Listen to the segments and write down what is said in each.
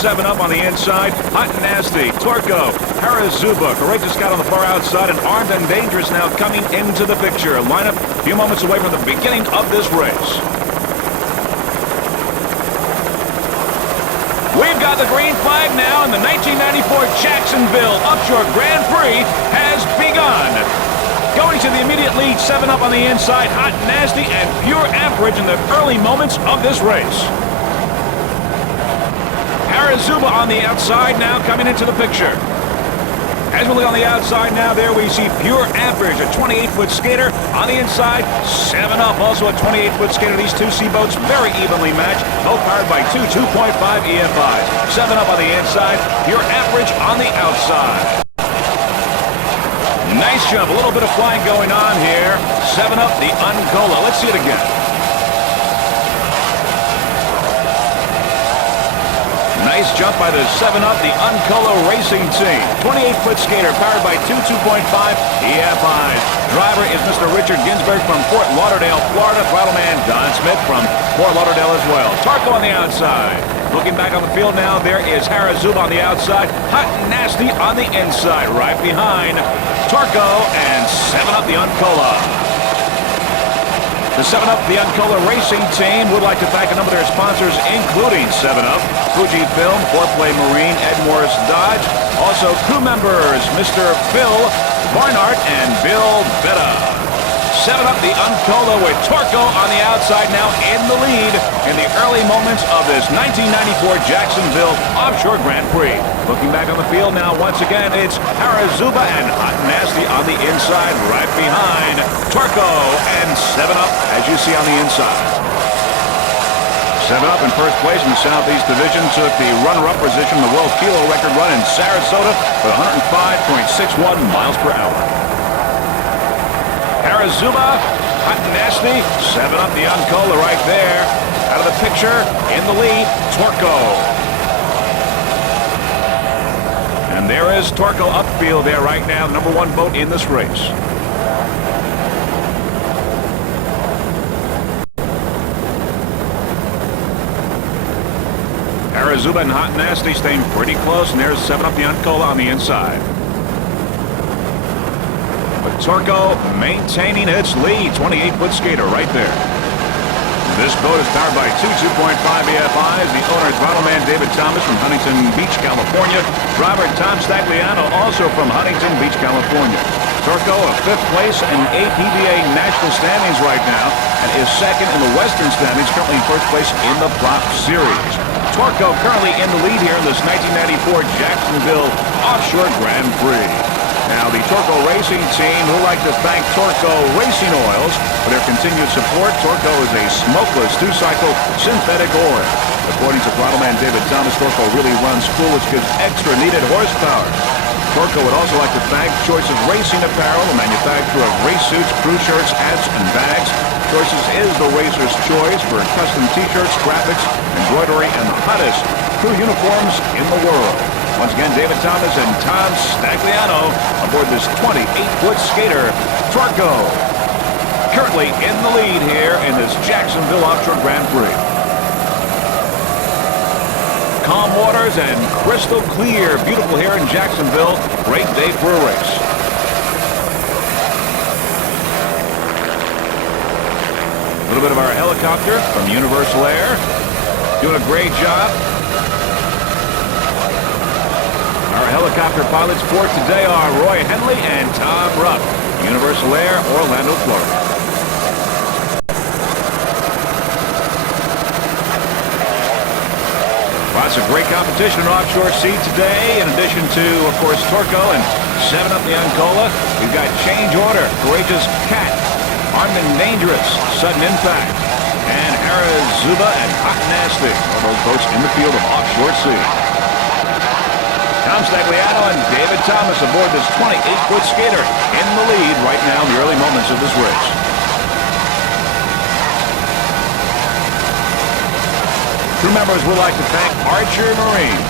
7 Up on the inside. Hot and Nasty, Torco, Harazuba, Courageous Scout on the far outside, and Armed and Dangerous now coming into the picture. Lineup a few moments away from the beginning of this race. We've got the green flag now, and the 1994 Jacksonville Offshore Grand Prix has begun. Going to the immediate lead, 7 Up on the inside, Hot and Nasty, and Pure Amperage in the early moments of this race. Harazuba on the outside now coming into the picture. As we look on the outside now, there we see Pure Amperage, a 28-foot skater. On the inside, 7 Up, also a 28-foot skater. These two seaboats very evenly matched, both powered by two 2.5 EFIs. 7 Up on the inside, Pure Amperage on the outside. Nice jump, a little bit of flying going on here. 7 Up, the Uncola. Let's see it again. Nice jump by the 7 Up, the Uncola Racing Team. 28-foot skater powered by two 2.5 EFIs. Driver is Mr. Richard Ginsberg from Fort Lauderdale, Florida. Throttle man Don Smith from Fort Lauderdale as well. Torco on the outside. Looking back on the field now, there is Harazuba on the outside. Hot and Nasty on the inside. Right behind Torco and 7 Up, the Uncola. The 7 Up, the Uncola Racing Team would like to thank a number of their sponsors, including 7 Up, Fujifilm, 4Play Marine, Ed Morris Dodge. Also crew members, Mr. Phil Barnard and Bill Betta. 7 Up, the Uncola with Torco on the outside now in the lead in the early moments of this 1994 Jacksonville Offshore Grand Prix. Looking back on the field now, once again, it's Harazuba and Hot and Nasty on the inside, right behind Torco and 7 Up, as you see on the inside. 7 Up in first place in the Southeast Division took the runner-up position in the world kilo record run in Sarasota with 105.61 miles per hour. Harazuba, Hot and Nasty, 7 Up, the Uncola right there. Out of the picture, in the lead, Torco. And there is Torco upfield there right now, the number 1 boat in this race. Harazuba and Hot and Nasty staying pretty close, and there's 7 Up, the Uncola on the inside. But Torco maintaining its lead, 28-foot skater right there. This boat is powered by two 2.5 EFIs. The owner, throttle man David Thomas from Huntington Beach, California. Driver Tom Stagliano, also from Huntington Beach, California. Torco, a 5th place in APBA national standings right now, and is 2nd in the Western standings, currently in 1st place in the Prop Series. Torco currently in the lead here in this 1994 Jacksonville Offshore Grand Prix. Now, the Torco Racing Team would like to thank Torco Racing Oils for their continued support. Torco is a smokeless 2-cycle synthetic oil. According to throttleman David Thomas, Torco really runs cool, which gives extra needed horsepower. Torco would also like to thank Choices Racing Apparel, a manufacturer of race suits, crew shirts, hats, and bags. Choices is the racer's choice for custom t-shirts, graphics, embroidery, and the hottest crew uniforms in the world. Once again, David Thomas and Tom Stagliano aboard this 28-foot skater, Torco. Currently in the lead here in this Jacksonville Offshore Grand Prix. Calm waters and crystal clear. Beautiful here in Jacksonville. Great day for a race. A little bit of our helicopter from Universal Air. Doing a great job. Our helicopter pilots for today are Roy Henley and Tom Rupp. Universal Air, Orlando, Florida. Lots of great competition in offshore sea today. In addition to, of course, Torco and 7 Up, the Uncola. We've got Change Order, Courageous Cat, Armed and Dangerous, Sudden Impact, and Harazuba and Hot Nasty. All those boats in the field of offshore sea. Tom Stagliano and David Thomas aboard this 28-foot skater in the lead right now in the early moments of this race. Crew members would like to thank Archer Marine.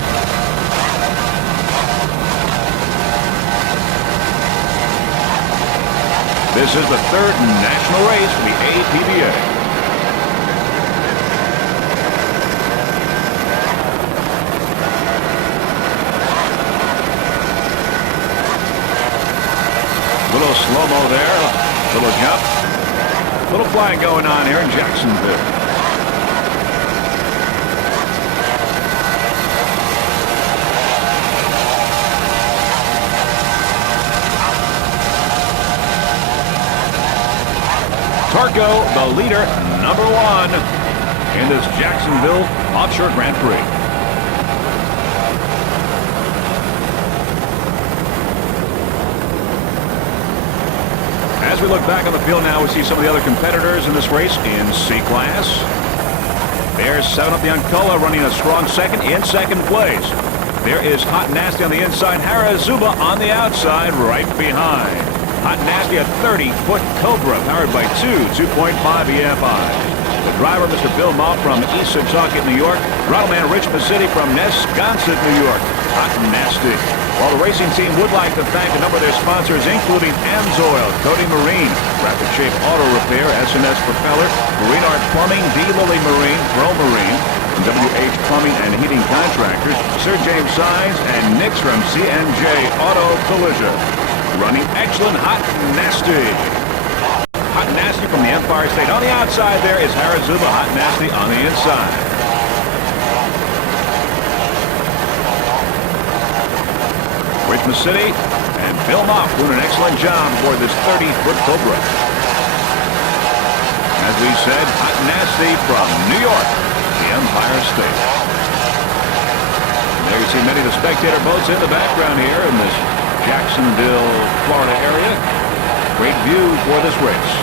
This is the 3rd national race for the APBA. little slow-mo there. Little jump. Little flying going on here in Jacksonville. Tarko, the leader, number one in this Jacksonville Offshore Grand Prix. As we look back on the field now, we see some of the other competitors in this race in C-Class. There's 7up the Uncola running a strong second in second place. There is Hot Nasty on the inside, Harazuba on the outside right behind. Hot Nasty, a 30-foot Cobra powered by 2.5 EFI. The driver, Mr. Bill Moff from East Setauket, New York. Throttle man Rich Pacitti from Nesconset, New York. Hot Nasty. While the racing team would like to thank a number of their sponsors, including Amsoil, Cody Marine, Rapid Shape Auto Repair, S&S Propeller, Marine Art Plumbing, D. Lilly Marine, Pro Marine, WH Plumbing and Heating Contractors, Sir James Signs, and Nix from CNJ Auto Collision. Running excellent, Hot Nasty. Hot Nasty from the Empire State. On the outside there is Harazuba. Hot Nasty on the inside. Richmond City and Bill Moff doing an excellent job for this 30-foot Cobra. As we said, Hot Nasty from New York, the Empire State. And there you see many of the spectator boats in the background here in this Jacksonville, Florida area. Great view for this race.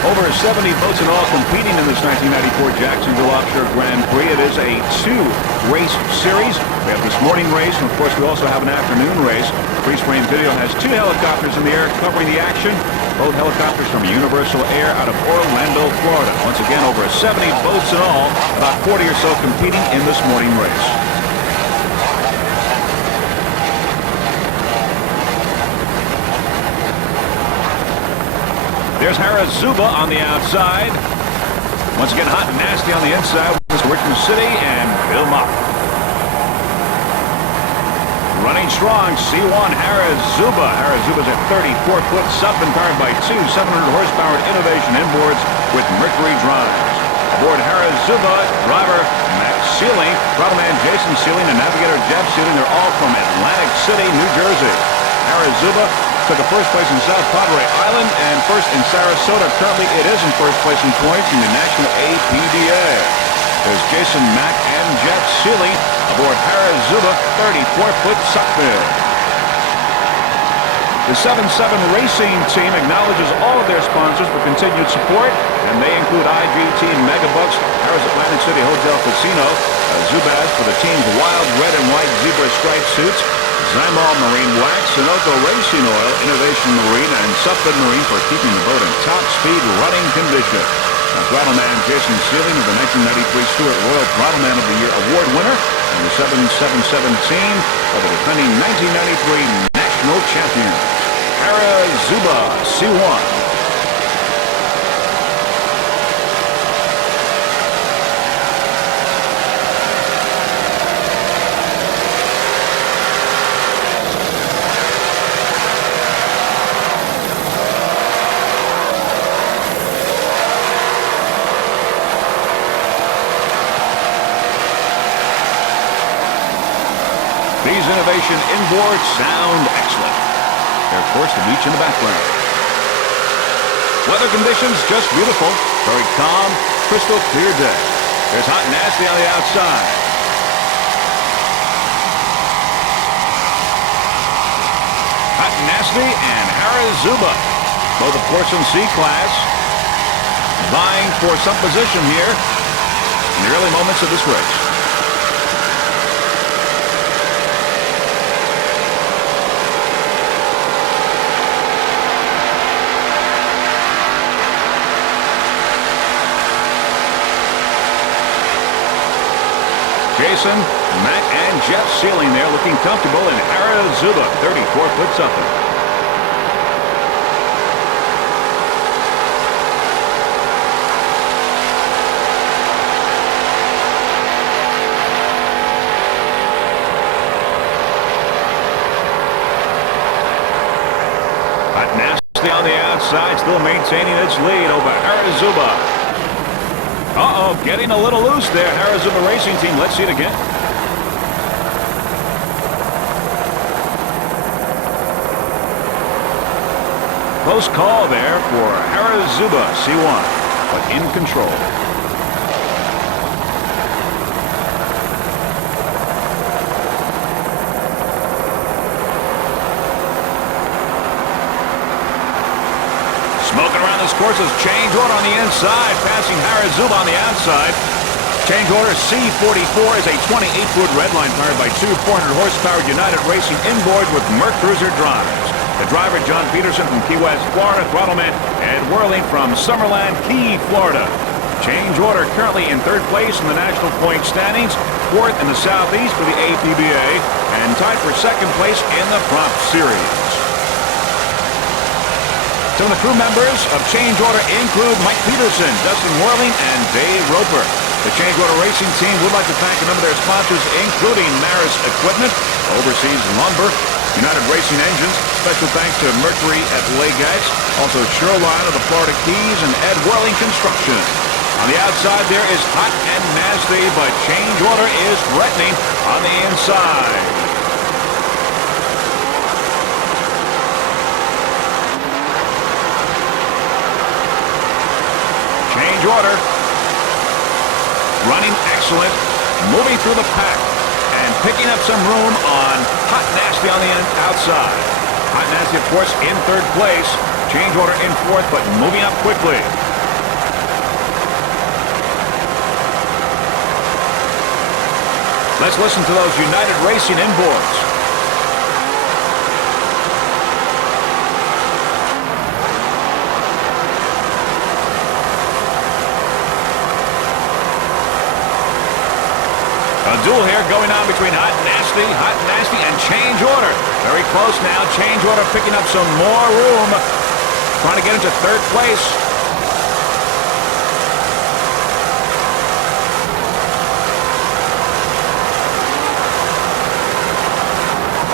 Over 70 boats in all competing in this 1994 Jacksonville Offshore Grand Prix. It is a two-race series. We have this morning race, and of course we also have an afternoon race. Freeze Frame Video has 2 helicopters in the air covering the action. Both helicopters from Universal Air out of Orlando, Florida. Once again, over 70 boats in all, about 40 or so competing in this morning race. There's Harazuba on the outside. Once again, Hot Nasty on the inside with Mr. Richmond City and Bill Mock. Running strong, C1 Harazuba. Harazuba's a 34-foot sub and powered by 2 700-horsepower Innovation inboards with Mercury drives. Aboard Harazuba, driver Max Sealing, throttle man Jason Sealing, and navigator Jeff Sealing. They're all from Atlantic City, New Jersey. Harazuba took a first place in South Padre Island and first in Sarasota. Currently, it is in first place in points in the National APDA. There's Jason Mack and Jeff Sealy aboard Harazuba 34-foot suckbill. The 7-7 Racing Team acknowledges all of their sponsors for continued support, and they include IGT and Megabucks, Harris Atlantic City Hotel Casino, Zubaz for the team's wild red and white zebra striped suits, Zymol Marine Wax, Sunoco Racing Oil, Innovation Marine, and Suffolk Marine for keeping the boat in top speed running condition. Now, Throttle Man Jason Sealing is the 1993 Stewart Royal Throttle Man of the Year Award winner and the 777 team of the defending 1993 National Champions. Harazuba C1. These Innovation inboards sound excellent. They're, of course, the beach in the background. Weather conditions just beautiful. Very calm, crystal clear day. There's Hot Nasty on the outside. Hot Nasty and Harazuba, both of course in C-Class, vying for some position here in the early moments of this race. Jason, Matt, and Jeff Sealing there looking comfortable in Harazuba, 34-foot something. Hot Nasty on the outside, still maintaining its lead over Harazuba. Uh-oh, getting a little loose there, Harazuba Racing Team. Let's see it again. Close call there for Harazuba C1, but in control. Smoking around this course is Change Order on the inside, passing Harazuba on the outside. Change Order C44 is a 28-foot redline powered by two 400-horsepower United Racing inboards with Merc Cruiser drives. The driver, John Peterson from Key West, Florida. Throttleman, Ed Whirling from Summerland, Key, Florida. Change Order currently in third place in the national point standings, fourth in the Southeast for the APBA, and tied for second place in the Prop Series. Some of the crew members of Change Order include Mike Peterson, Dustin Whirling, and Dave Roper. The Change Order Racing Team would like to thank a number of their sponsors, including Maris Equipment, Overseas Lumber, United Racing Engines. Special thanks to Mercury at Legates, also Shoreline of the Florida Keys, and Ed Whirling Construction. On the outside there is Hot and Nasty, but Change Order is threatening on the inside. Change Order running excellent, moving through the pack, and picking up some room on Hot Nasty on the outside. Hot Nasty, of course, in third place. Change Order in fourth, but moving up quickly. Let's listen to those United Racing inboards. A duel here going on between Hot Nasty, and Change Order. Very close now. Change Order picking up some more room. Trying to get into third place.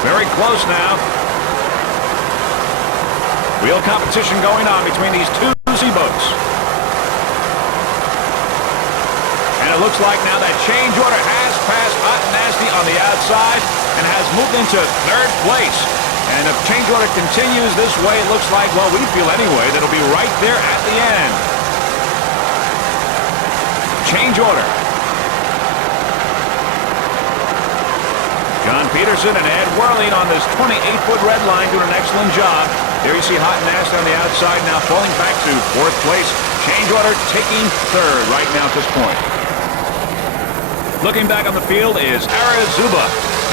Very close now. Real competition going on between these two Z-boats. And it looks like now that Change Order has passed Hot and Nasty on the outside and has moved into third place. And if Change Order continues this way, it looks like, well, we feel anyway, that it'll be right there at the end. Change Order. John Peterson and Ed Whirling on this 28-foot red line doing an excellent job. There you see Hot and Nasty on the outside now falling back to fourth place. Change Order taking third right now at this point. Looking back on the field is Harazuba.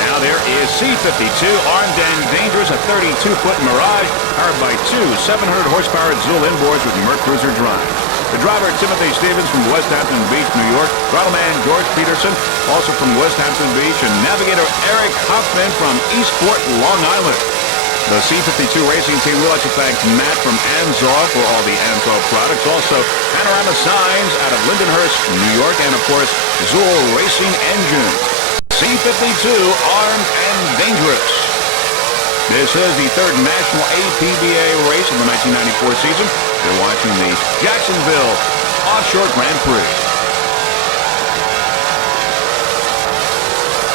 Now there is C52, armed and dangerous, a 32-foot Mirage, powered by two 700-horsepower Zool inboards with Merc Cruiser drives. The driver, Timothy Stevens from West Hampton Beach, New York. Throttleman, George Peterson, also from West Hampton Beach. And navigator Eric Hoffman from Eastport, Long Island. The C52 racing team would like to thank Matt from Anzor for all the Anzor products. Also, Panorama Signs out of Lindenhurst, New York. And, of course, Zool Racing Engine. C52, armed and dangerous. This is the third national APBA race of the 1994 season. You're watching the Jacksonville Offshore Grand Prix.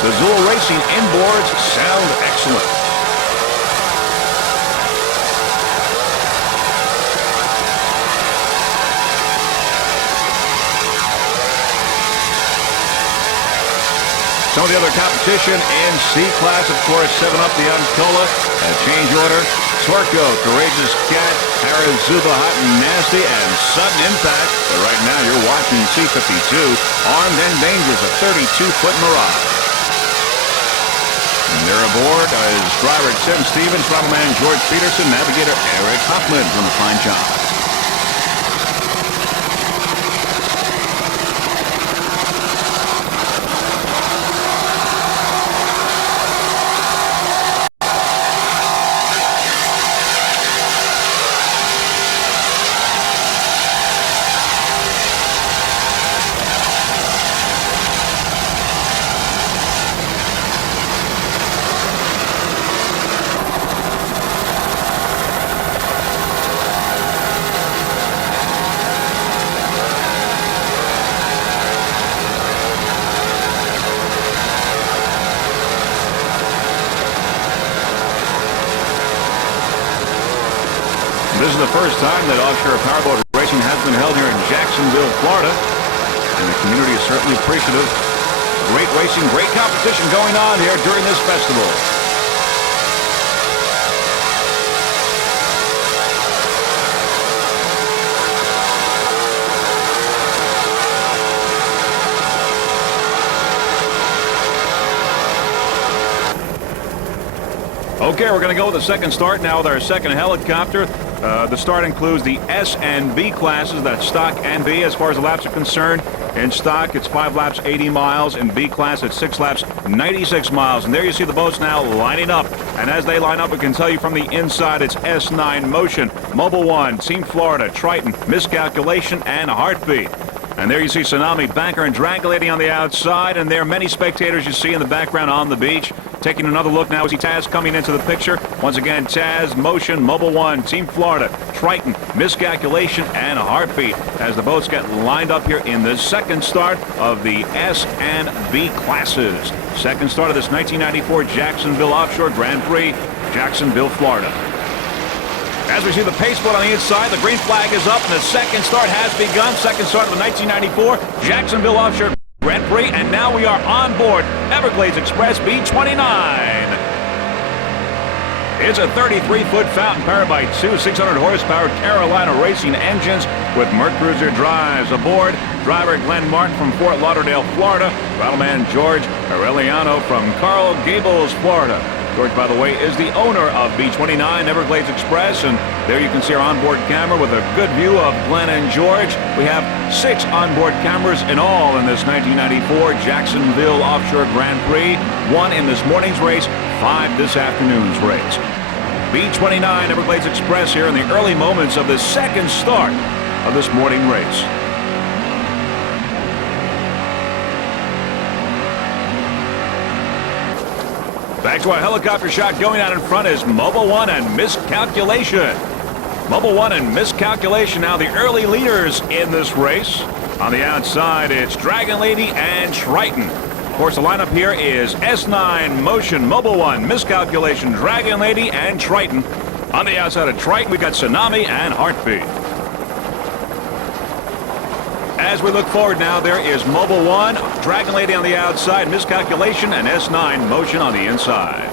The Zool Racing inboards sound excellent. Some of the other competition in C-Class, of course, 7-Up the Uncola, Change Order, Torco, Courageous Cat, Harazuba, Hot and Nasty, and Sudden Impact. But right now you're watching C-52, armed and dangerous, a 32-foot Mirage. And they're aboard is driver Tim Stevens, throttleman George Peterson, navigator Eric Hoffman from the fine job. This is the first time that offshore powerboat racing has been held here in Jacksonville, Florida, and the community is certainly appreciative. Great racing, great competition going on here during this festival. Okay, we're going to go with the second start now with our second helicopter. The start includes the S and B classes. That's stock and B as far as the laps are concerned. In stock, it's 5 laps, 80 miles. In B class, it's 6 laps, 96 miles. And there you see the boats now lining up. And as they line up, we can tell you from the inside, it's S9 Motion, Mobile One, Team Florida, Triton, Miscalculation, and Heartbeat. And there you see Tsunami, Banker, and Dragon Lady on the outside. And there are many spectators you see in the background on the beach. Taking another look now, we see Taz coming into the picture. Once again, Taz, Motion, Mobile One, Team Florida, Triton, Miscalculation, and Heartbeat as the boats get lined up here in the second start of the S and B classes. Second start of this 1994 Jacksonville Offshore Grand Prix, Jacksonville, Florida. As we see the pace boat on the inside, the green flag is up, and the second start has begun. Second start of the 1994 Jacksonville Offshore Grand Prix, and now we are on board Everglades Express B29. It's a 33-foot fountain powered by two 600-horsepower Carolina racing engines with Mercruiser drives. Aboard, driver Glenn Martin from Fort Lauderdale, Florida. Rattleman George Aureliano from Coral Gables, Florida. George, by the way, is the owner of B29 Everglades Express, and there you can see our onboard camera with a good view of Glenn and George. We have 6 onboard cameras in all in this 1994 Jacksonville Offshore Grand Prix. 1 in this morning's race, 5 this afternoon's race. B29 Everglades Express here in the early moments of the second start of this morning race. Back to our helicopter shot. Going out in front is Mobile One and Miscalculation. Mobile One and Miscalculation now the early leaders in this race. On the outside, it's Dragon Lady and Triton. Of course, the lineup here is S9 Motion, Mobile One, Miscalculation, Dragon Lady, and Triton. On the outside of Triton, we've got Tsunami and Heartbeat. As we look forward now, there is Mobile One, Dragon Lady on the outside, Miscalculation, and S9 Motion on the inside.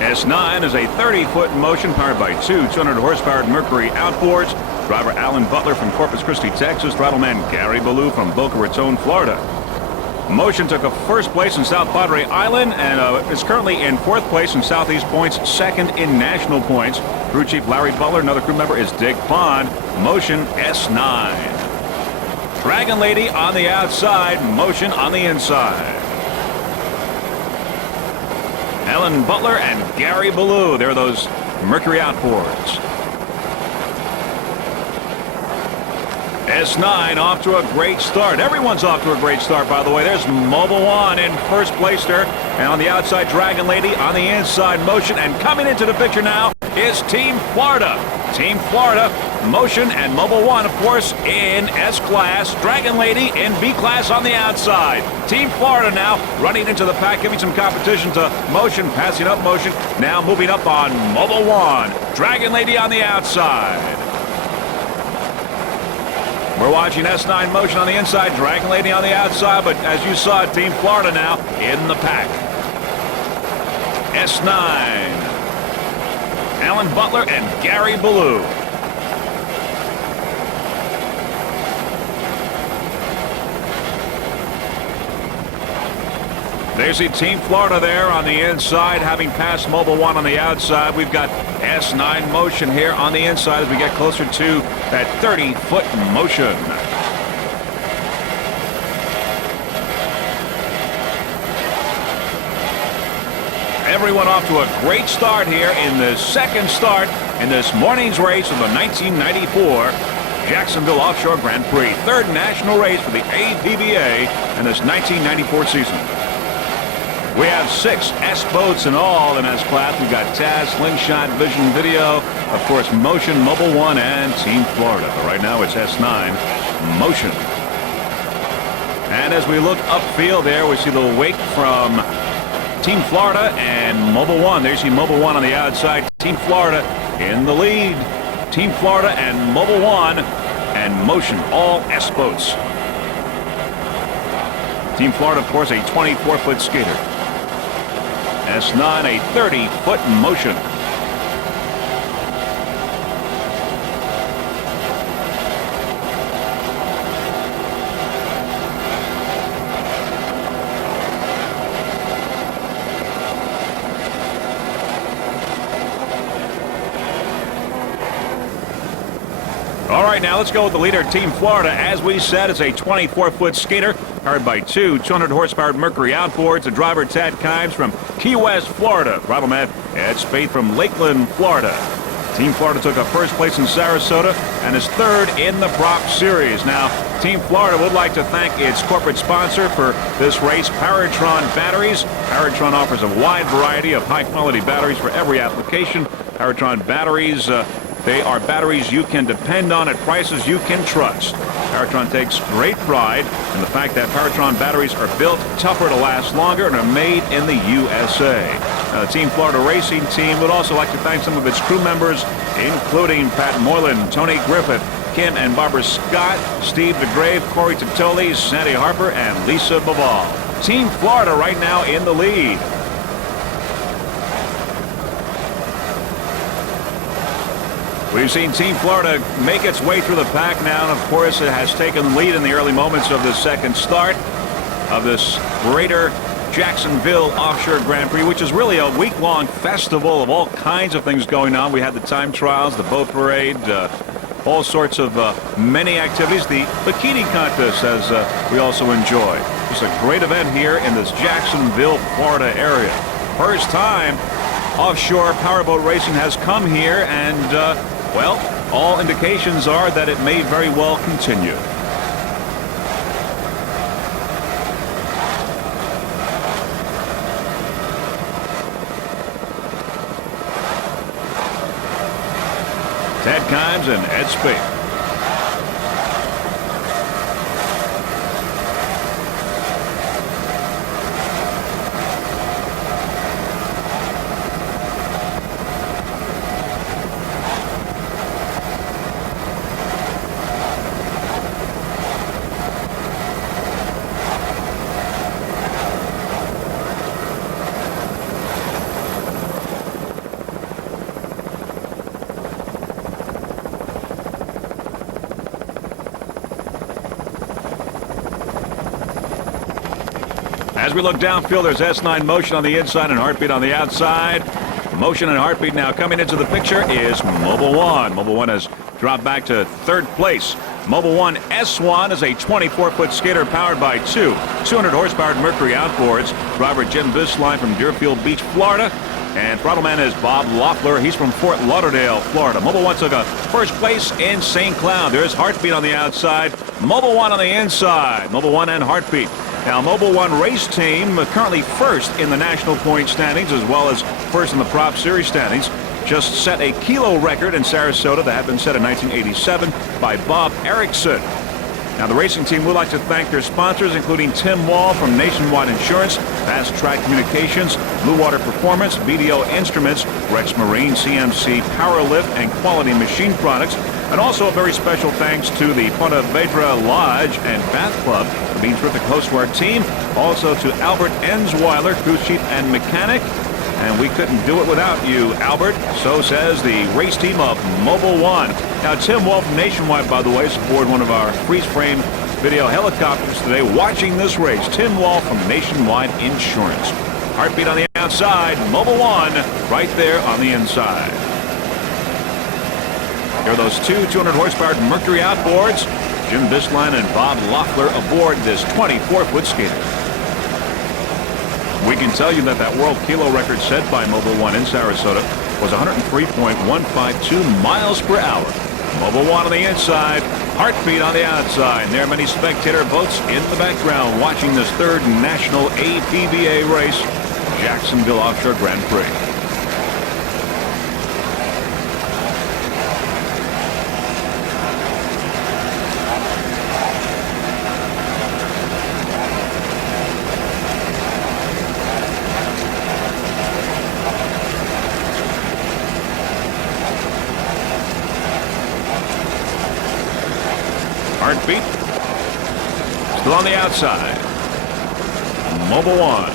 S9 is a 30-foot motion powered by two 200-horsepower Mercury outboards. Driver Alan Butler from Corpus Christi, Texas. Rattleman Gary Ballou from Boca Raton, Florida. Motion took a first place in South Padre Island and is currently in 4th place in Southeast Points, 2nd in national points. Crew Chief Larry Butler, another crew member is Dick Pond. Motion S9. Dragon Lady on the outside, Motion on the inside. Alan Butler and Gary Ballou, they're those Mercury outboards. S9 off to a great start. Everyone's off to a great start, by the way. There's Mobile One in first place there. And on the outside, Dragon Lady. On the inside, Motion. And coming into the picture now is Team Florida. Team Florida, Motion and Mobile One, of course, in S-Class. Dragon Lady in B-Class on the outside. Team Florida now running into the pack, giving some competition to Motion, passing up Motion. Now moving up on Mobile One. Dragon Lady on the outside. We're watching S9 Motion on the inside, Dragon Lady on the outside, but as you saw, Team Florida now in the pack. S9. Alan Butler and Gary Ballou. There you see Team Florida there on the inside, having passed Mobile One on the outside. We've got S9 Motion here on the inside as we get closer to that 30-foot motion. Everyone off to a great start here in the second start in this morning's race of the 1994 Jacksonville Offshore Grand Prix. Third national race for the APBA in this 1994 season. We have 6 S-boats in all in S-Class. We've got Taz, Slingshot, Vision Video, of course, Motion, Mobile One, and Team Florida. But right now it's S9 Motion. And as we look upfield there, we see the wake from Team Florida and Mobile One. There you see Mobile One on the outside. Team Florida in the lead. Team Florida and Mobil 1 and Motion, all S boats. Team Florida, of course, a 24-foot skater. S9, a 30-foot Motion. All right, now let's go with the leader, Team Florida. As we said, it's a 24-foot skater, powered by two 200-horsepower Mercury outboards. The driver, Tad Kimes from Key West, Florida. Bridleman, Ed Spade from Lakeland, Florida. Team Florida took a first place in Sarasota and is third in the prop series. Now, Team Florida would like to thank its corporate sponsor for this race, Powertron Batteries. Powertron offers a wide variety of high-quality batteries for every application. Powertron Batteries, they are batteries you can depend on at prices you can trust. Powertron takes great pride in the fact that Powertron batteries are built tougher to last longer and are made in the USA. The Team Florida racing team would also like to thank some of its crew members, including Pat Moylan, Tony Griffith, Kim and Barbara Scott, Steve DeGrave, Corey Titoli, Sandy Harper, and Lisa Baval. Team Florida right now in the lead. We've seen Team Florida make its way through the pack now, and of course it has taken lead in the early moments of the second start of this Greater Jacksonville Offshore Grand Prix, which is really a week-long festival of all kinds of things going on. We had the time trials, the boat parade, all sorts of many activities. The bikini contest, as we also enjoy. It's a great event here in this Jacksonville, Florida area. First time offshore powerboat racing has come here, and well, all indications are that it may very well continue. Tad Kimes and Ed Spade. As we look downfield, there's S9 Motion on the inside and Heartbeat on the outside. Motion and Heartbeat now coming into the picture is Mobil 1. Mobil 1 has dropped back to third place. Mobil 1 S1 is a 24-foot skater powered by two 200-horsepower Mercury outboards. Driver Jim Bisline from Deerfield Beach, Florida. And throttleman is Bob Loeffler. He's from Fort Lauderdale, Florida. Mobil 1 took a first place in St. Cloud. There's Heartbeat on the outside. Mobil 1 on the inside. Mobil 1 and Heartbeat. Now, Mobil 1 race team currently first in the national point standings as well as first in the prop series standings. Just set a kilo record in Sarasota that had been set in 1987 by Bob Erickson. Now, the racing team would like to thank their sponsors, including Tim Wall from Nationwide Insurance, Fast Track Communications, Blue Water Performance, BDO Instruments, Rex Marine, CMC, Powerlift, and Quality Machine Products. And also a very special thanks to the Ponte Vedra Lodge and Bath Club for being terrific hosts to our team. Also to Albert Ensweiler, crew chief and mechanic. And we couldn't do it without you, Albert. So says the race team of Mobil 1. Now, Tim Wall from Nationwide, by the way, is aboard one of our freeze-frame video helicopters today watching this race. Tim Wall from Nationwide Insurance. Heartbeat on the outside, Mobil 1 right there on the inside. Here are those two 200-horsepower Mercury outboards. Jim Bisline and Bob Loeffler aboard this 24-foot skater. We can tell you that world kilo record set by Mobil 1 in Sarasota was 103.152 miles per hour. Mobil 1 on the inside, Heartbeat on the outside. And there are many spectator boats in the background watching this third national APBA race, Jacksonville Offshore Grand Prix. Heartbeat still on the outside. Mobile One.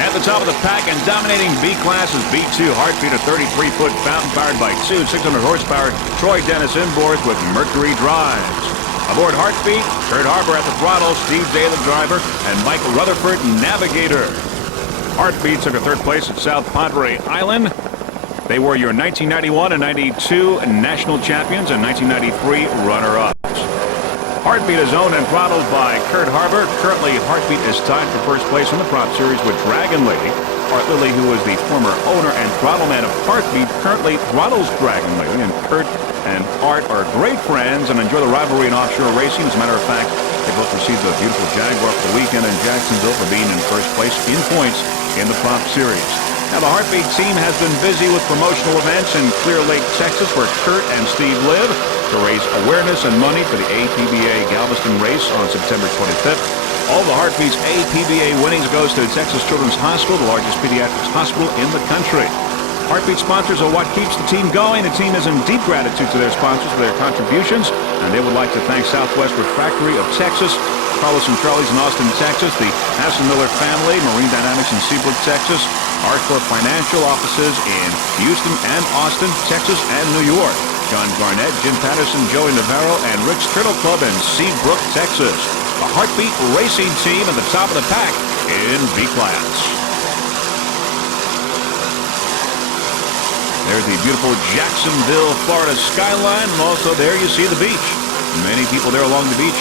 At the top of the pack and dominating B class is B2 Heartbeat, a 33-foot fountain powered by two 600 horsepower Troy Dennis inboards with Mercury drives. Aboard Heartbeat, Kurt Harbour at the throttle, Steve Day the driver, and Michael Rutherford navigator. Heartbeat took a third place at South Padre Island. They were your 1991 and 92 national champions and 1993 runner-ups. Heartbeat is owned and throttled by Kurt Harbour. Currently, Heartbeat is tied for first place in the Prop Series with Dragon Lady. Art Lilly, who is the former owner and throttle man of Heartbeat, currently throttles Dragon Lady, and Kurt and Art are great friends and enjoy the rivalry in offshore racing. As a matter of fact, they both received a beautiful Jaguar for the weekend in Jacksonville for being in first place in points in the Prop Series. Now, the Heartbeat team has been busy with promotional events in Clear Lake, Texas, where Kurt and Steve live, to raise awareness and money for the APBA Galveston race on September 25th. All the Heartbeat's APBA winnings goes to Texas Children's Hospital, the largest pediatrics hospital in the country. Heartbeat sponsors are what keeps the team going. The team is in deep gratitude to their sponsors for their contributions, and they would like to thank Southwest Refractory of Texas, Carlos and Charlie's in Austin, Texas, the Hassan Miller family, Marine Dynamics in Seabrook, Texas, Arcor Financial offices in Houston and Austin, Texas, and New York, John Garnett, Jim Patterson, Joey Navarro, and Rick's Turtle Club in Seabrook, Texas. The Heartbeat Racing Team at the top of the pack in B class. There's the beautiful Jacksonville, Florida skyline, and also there you see the beach. Many people there along the beach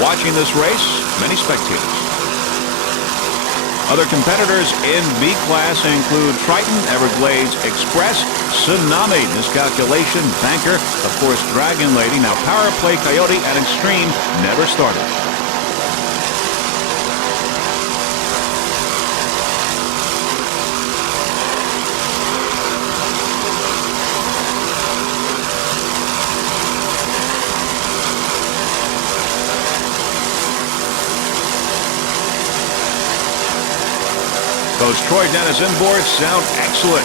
watching this race, many spectators. Other competitors in B class include Triton, Everglades Express, Tsunami, Miscalculation, Banker, of course Dragon Lady, now Power Play, Coyote, and Extreme never started. Those Troy Dennis inboards sound excellent.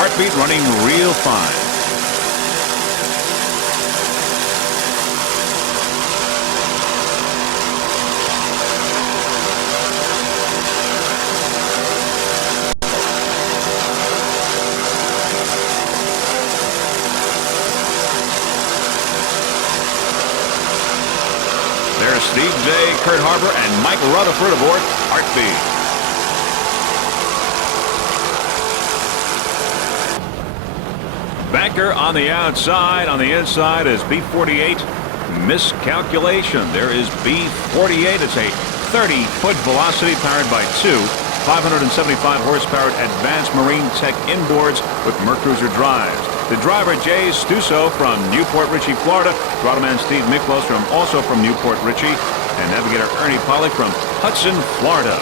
Heartbeat running real fine. There's Steve Day, Kurt Harbour, and Michael Rutherford aboard Heartbeat. Banker on the outside. On the inside is B48, Miscalculation. There is B48. It's a 30-foot velocity powered by two 575 horsepower advanced marine tech inboards with Mercruiser drives. The driver, Jay Stuso from Newport Richey, Florida. Throttle man Steve Miklos also from Newport Richey. And navigator Ernie Pollock from Hudson, Florida.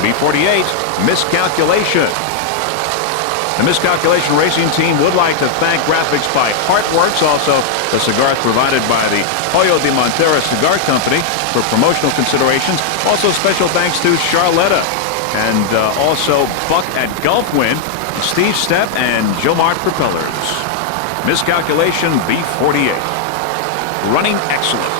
B48, Miscalculation. The Miscalculation Racing Team would like to thank graphics by Heartworks, also the cigars provided by the Hoyo de Montera Cigar Company for promotional considerations. Also special thanks to Charletta and also Buck at Gulfwind, Steve Stepp, and Joe Mart Propellers. Miscalculation B48. Running excellent.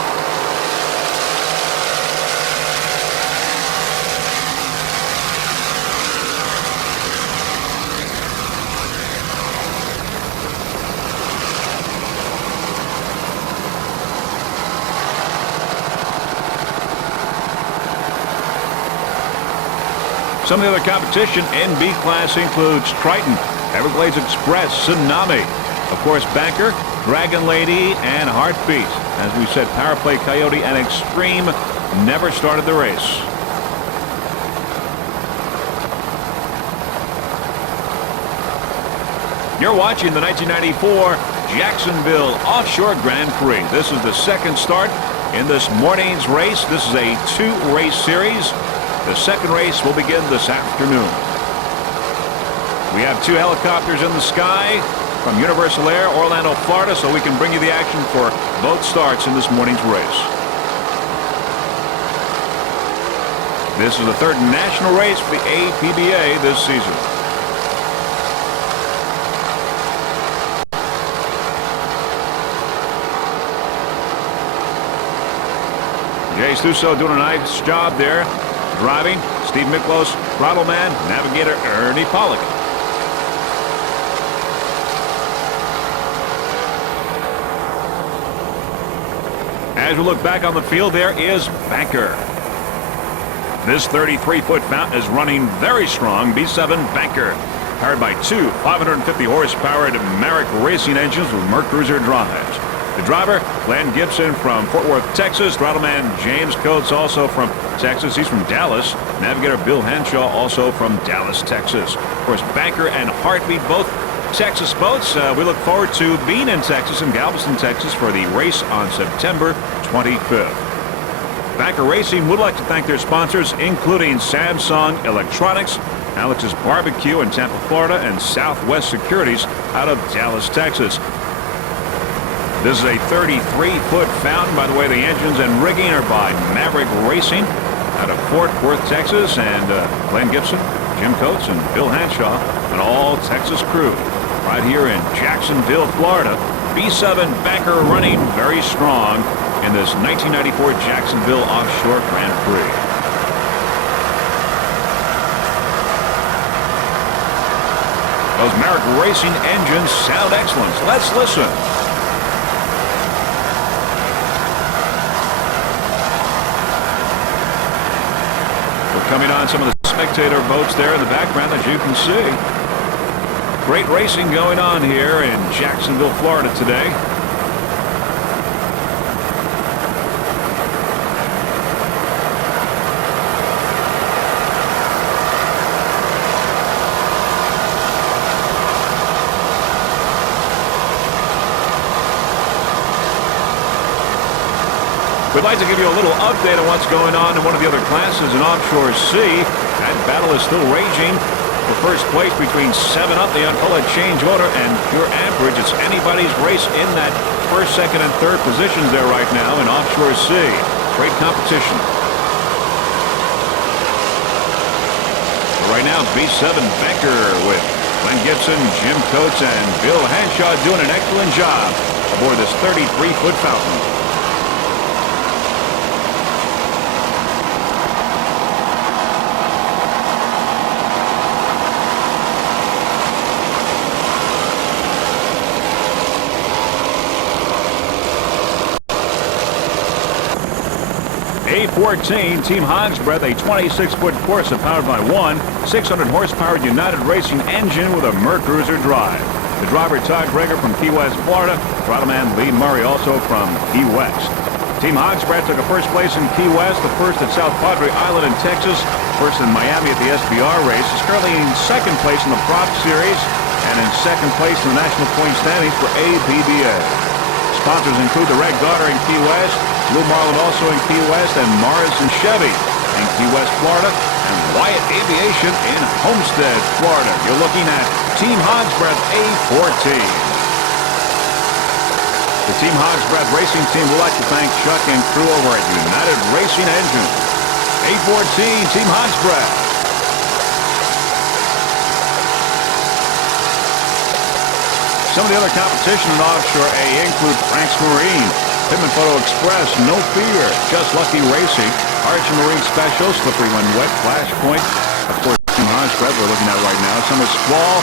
Some of the other competition in B class includes Triton, Everglades Express, Tsunami, of course Banker, Dragon Lady, and Heartbeat. As we said, Power Play, Coyote, and Extreme never started the race. You're watching the 1994 Jacksonville Offshore Grand Prix. This is the second start in this morning's race. This is a two-race series. The second race will begin this afternoon. We have two helicopters in the sky from Universal Air, Orlando, Florida, so we can bring you the action for both starts in this morning's race. This is the third national race for the APBA this season. Jay Stuso doing a nice job there. Driving, Steve Miklos, throttle man, navigator Ernie Pollock. As we look back on the field, there is Banker. This 33-foot fountain is running very strong. B7 Banker, powered by two 550 horsepower Merrick racing engines with Mercruiser drives. The driver, Glenn Gibson from Fort Worth, Texas. Throttleman James Coates, also from Texas. He's from Dallas. Navigator Bill Henshaw, also from Dallas, Texas. Of course, Banker and Heartbeat, both Texas boats. We look forward to being in Texas, in Galveston, Texas, for the race on September 25th. Banker Racing would like to thank their sponsors, including Samsung Electronics, Alex's Barbecue in Tampa, Florida, and Southwest Securities out of Dallas, Texas. This is a 33-foot fountain. By the way, the engines and rigging are by Maverick Racing out of Fort Worth, Texas, and Glenn Gibson, Jim Coates, and Bill Henshaw, an all-Texas crew right here in Jacksonville, Florida. B7 Banker running very strong in this 1994 Jacksonville Offshore Grand Prix. Those Merrick Racing engines sound excellent. Let's listen. We're coming on some of the spectator boats there in the background, as you can see. Great racing going on here in Jacksonville, Florida today. We'd like to give you a little update on what's going on in one of the other classes in Offshore C. That battle is still raging for first place between 7-Up, the uncolored change order, and Pure Amperage. It's anybody's race in that first, second, and third positions there right now in Offshore C. Great competition. Right now, B7 Banker with Glenn Gibson, Jim Coates, and Bill Henshaw doing an excellent job aboard this 33-foot fountain. A14 Team Hog's Breath, a 26-foot Corsa powered by one 600-horsepower United Racing engine with a Mercruiser drive. The driver, Todd Greger from Key West, Florida. Throttleman Lee Murray, also from Key West. Team Hog's Breath took a first place in Key West, the first at South Padre Island in Texas, first in Miami at the SBR race. Is currently in second place in the Prop Series and in second place in the national point standings for APBA. Sponsors include the Red Garter in Key West, Blue Marlin also in Key West, and Morrison Chevy in Key West, Florida, and Wyatt Aviation in Homestead, Florida. You're looking at Team Hog's Breath A14. The Team Hog's Breath racing team would like to thank Chuck and crew over at United Racing Engine. A14 Team Hog's Breath. Some of the other competition in Offshore A include Frank's Marine, Pittman Photo Express, No Fear, Just Lucky Racing, Arch Marine Special, Slippery When Wet, Flashpoint, of course, Team Hog's Breath we're looking at right now, Summer Squall,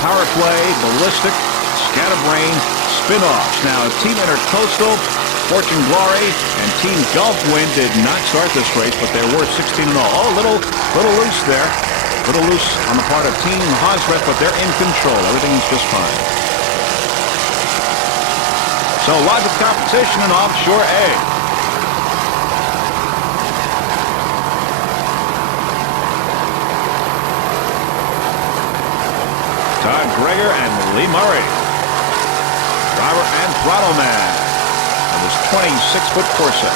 Power Play, Ballistic, Scatterbrain, Spin-Offs. Now, Team Intercoastal, Fortune Glory, and Team Gulfwind did not start this race, but there were 16 in all. Oh, a little loose there. A little loose on the part of Team Hog's Breath, but they're in control. Everything's just fine. So lots of competition in Offshore A. Todd Greger and Lee Murray, driver and throttle man of this 26-foot Corsa.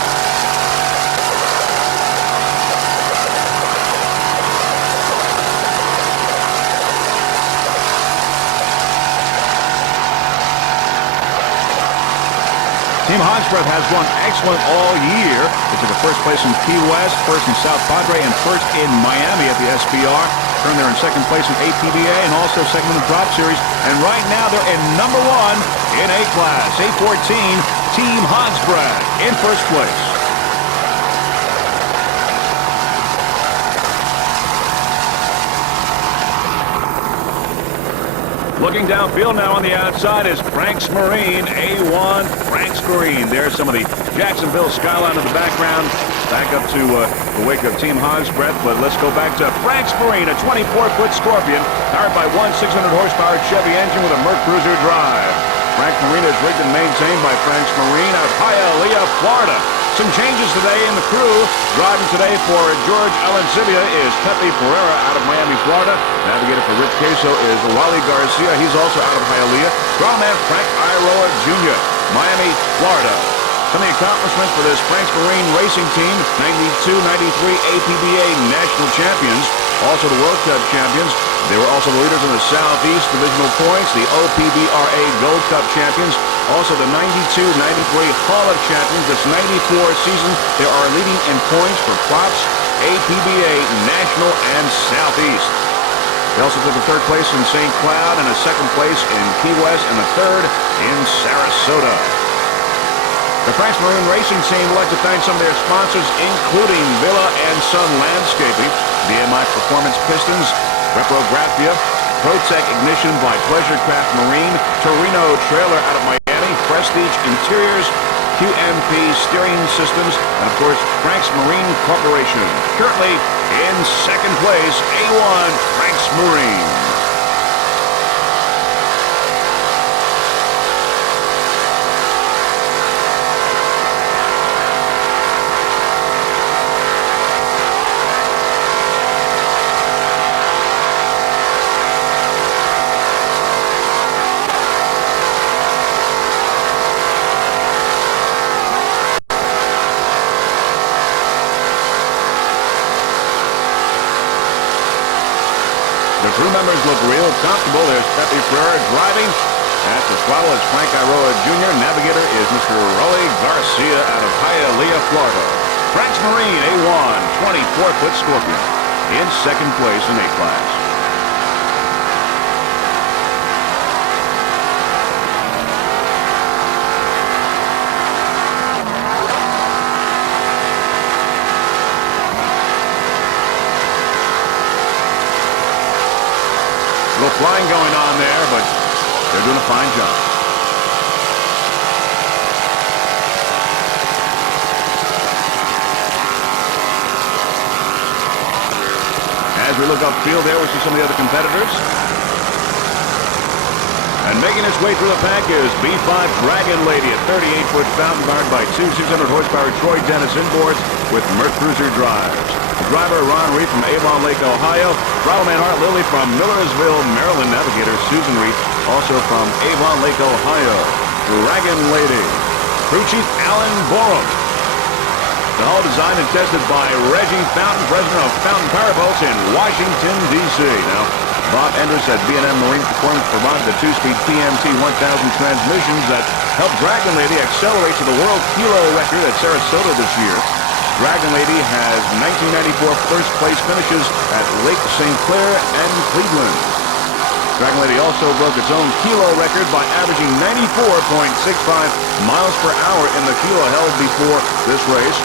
Team Hansbrough has run excellent all year. They took a first place in Key West, first in South Padre, and first in Miami at the SBR. Turned there in second place in APBA and also second in the Drop Series. And right now they're in number 1 in A-Class. A14, Team Hansbrough in first place. Looking downfield now on the outside is Frank's Marine, A1 Frank's Marine. There's some of the Jacksonville skyline in the background. Back up to the wake of Team Hansbrough, but let's go back to Frank's Marine, a 24-foot Scorpion, powered by one 600-horsepower Chevy engine with a Merc Cruiser drive. Frank's Marine is rigged and maintained by Frank's Marine out of Hialeah, Florida. Some changes today in the crew. Driving today for George Alencibia is Pepe Pereira out of Miami, Florida. Navigator for Rich Queso is Wally Garcia. He's also out of Hialeah. Drawman Frank Iroa Jr., Miami, Florida. Some of the accomplishments for this Frank's Marine racing team: 92-93 APBA national champions, also the World Cup champions. They were also the leaders in the Southeast divisional points, the OPBRA Gold Cup champions, also the 92-93 Hall of Champions. This 94 season, they are leading in points for props, APBA national and Southeast. They also took a third place in St. Cloud and a second place in Key West and a third in Sarasota. The Frank's Marine Racing Team would like to thank some of their sponsors, including Villa and Son Landscaping, BMI Performance Pistons, Reprographia, ProTech Ignition by Pleasure Craft Marine, Torino Trailer out of Miami, Prestige Interiors, QMP Steering Systems, and of course, Frank's Marine Corporation. Currently in second place, A1 Frank's Marine. The crew members look real comfortable. There's Pepe Pereira driving. At the throttle is Frank Iroa Jr. Navigator is Mr. Rolly Garcia out of Hialeah, Florida. Frank's Marine, A1, 24-foot Scorpion, in second place in A-Class. A little flying going on there, but they're doing a fine job. As we look upfield there, we see some of the other competitors. And making its way through the pack is B5 Dragon Lady, a 38-foot fountain powered by two 600-horsepower Troy Dennis inboards with Merc Cruiser drives. The driver, Ron Reed from Avon Lake, Ohio. Throttle-man Art Lilly from Millersville, Maryland. Navigator Susan Reed, also from Avon Lake, Ohio. Dragon Lady. Crew Chief Alan Borum. The hull designed and tested by Reggie Fountain, president of Fountain Powerboats in Washington, D.C. Now, Bob Enders at B&M Marine Performance provided the two-speed PMT 1000 transmissions that helped Dragon Lady accelerate to the world kilo record at Sarasota this year. Dragon Lady has 1994 first-place finishes at Lake St. Clair and Cleveland. Dragon Lady also broke its own kilo record by averaging 94.65 miles per hour in the kilo held before this race.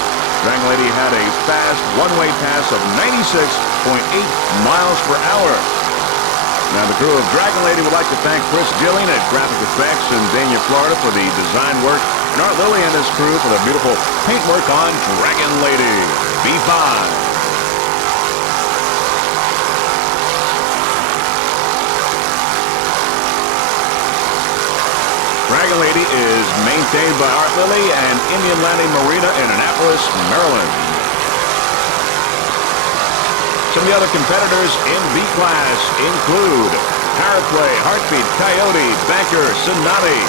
Dragon Lady had a fast one-way pass of 96.8 miles per hour. Now, the crew of Dragon Lady would like to thank Chris Dilling at Graphic Effects in Dania, Florida for the design work, and Art Lilly and his crew for the beautiful paintwork on Dragon Lady B5. Dragon Lady is maintained by Art Lilly and Indian Landing Marina in Annapolis, Maryland. Some of the other competitors in B-Class include Powerplay, Heartbeat, Coyote, Banker, Tsunami,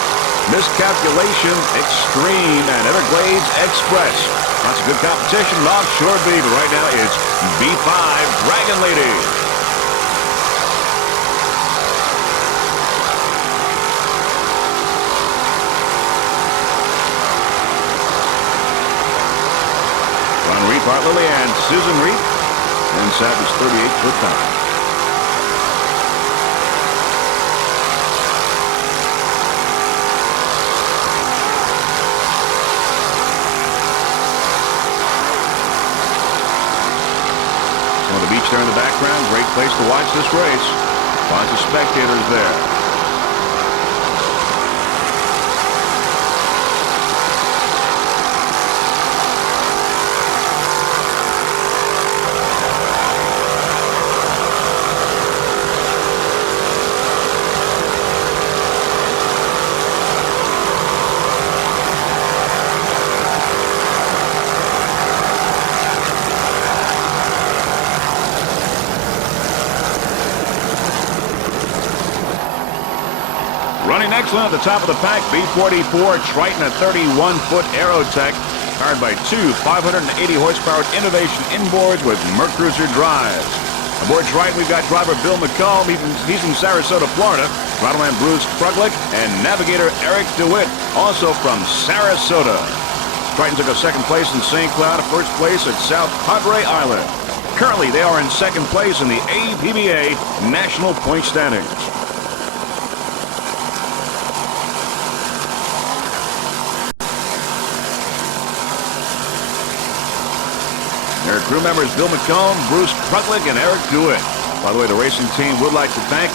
Miscalculation, Extreme, and Everglades Express. Lots of good competition in Offshore B, but right now it's B5 Dragon Lady. Bart Lilly and Susan Reed. Inside was 38-foot time. On the beach there in the background, great place to watch this race. Lots of spectators there. Running excellent at the top of the pack, B-44 Triton, a 31-foot Aerotech, powered by two 580-horsepower Innovation inboards with Mercruiser drives. Aboard Triton, we've got driver Bill McComb. He's from Sarasota, Florida. Throttle-man Bruce Kruglich and navigator Eric DeWitt, also from Sarasota. Triton took a second place in St. Cloud, a first place at South Padre Island. Currently, they are in second place in the APBA National Point Standings. Their crew members Bill McComb, Bruce Kruglich, and Eric DeWitt. By the way, the racing team would like to thank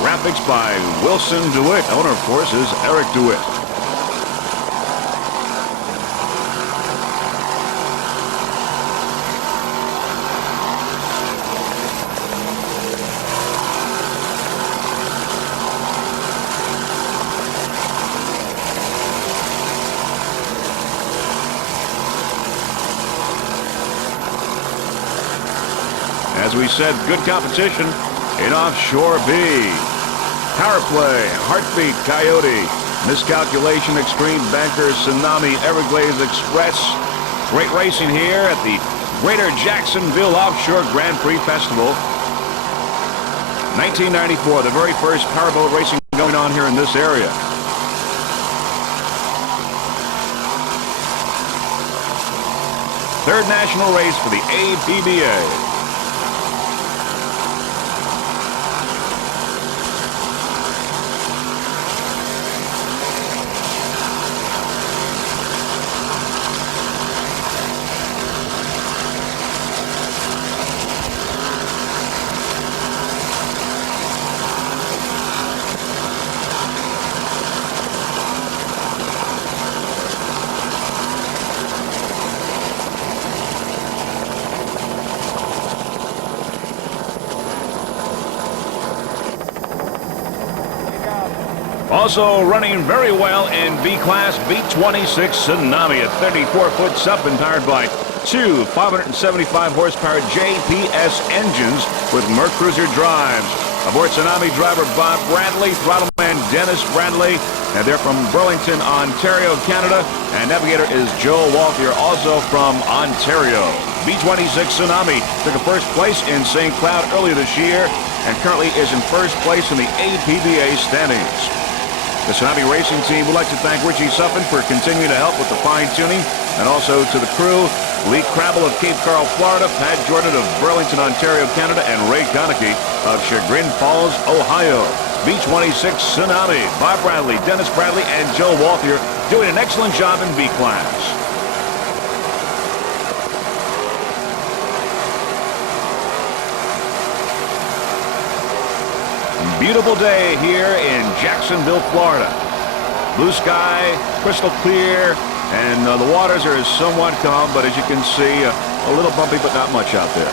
graphics by Wilson DeWitt. Owner, of course, is Eric DeWitt. As we said, good competition in Offshore B. Power Play, Heartbeat, Coyote, Miscalculation, Extreme Banker, Tsunami, Everglades Express. Great racing here at the Greater Jacksonville Offshore Grand Prix Festival. 1994, the very first powerboat racing going on here in this area. Third national race for the APBA. Also running very well in B-Class, B-26 Tsunami, a 34-foot SUP powered by two 575-horsepower JPS engines with Mercruiser drives. Aboard Tsunami, driver Bob Bradley, throttleman Dennis Bradley, and they're from Burlington, Ontario, Canada. And navigator is Joe Walthier, also from Ontario. B-26 Tsunami took a first place in St. Cloud earlier this year and currently is in first place in the APBA standings. The Tsunami Racing Team would like to thank Richie Suffin for continuing to help with the fine-tuning, and also to the crew, Lee Crabble of Cape Coral, Florida, Pat Jordan of Burlington, Ontario, Canada, and Ray Konecki of Chagrin Falls, Ohio. B-26 Tsunami, Bob Bradley, Dennis Bradley, and Joe Walthier doing an excellent job in B-Class. Beautiful day here in Jacksonville, Florida. Blue sky, crystal clear, and the waters are somewhat calm, but as you can see, a little bumpy, but not much out there.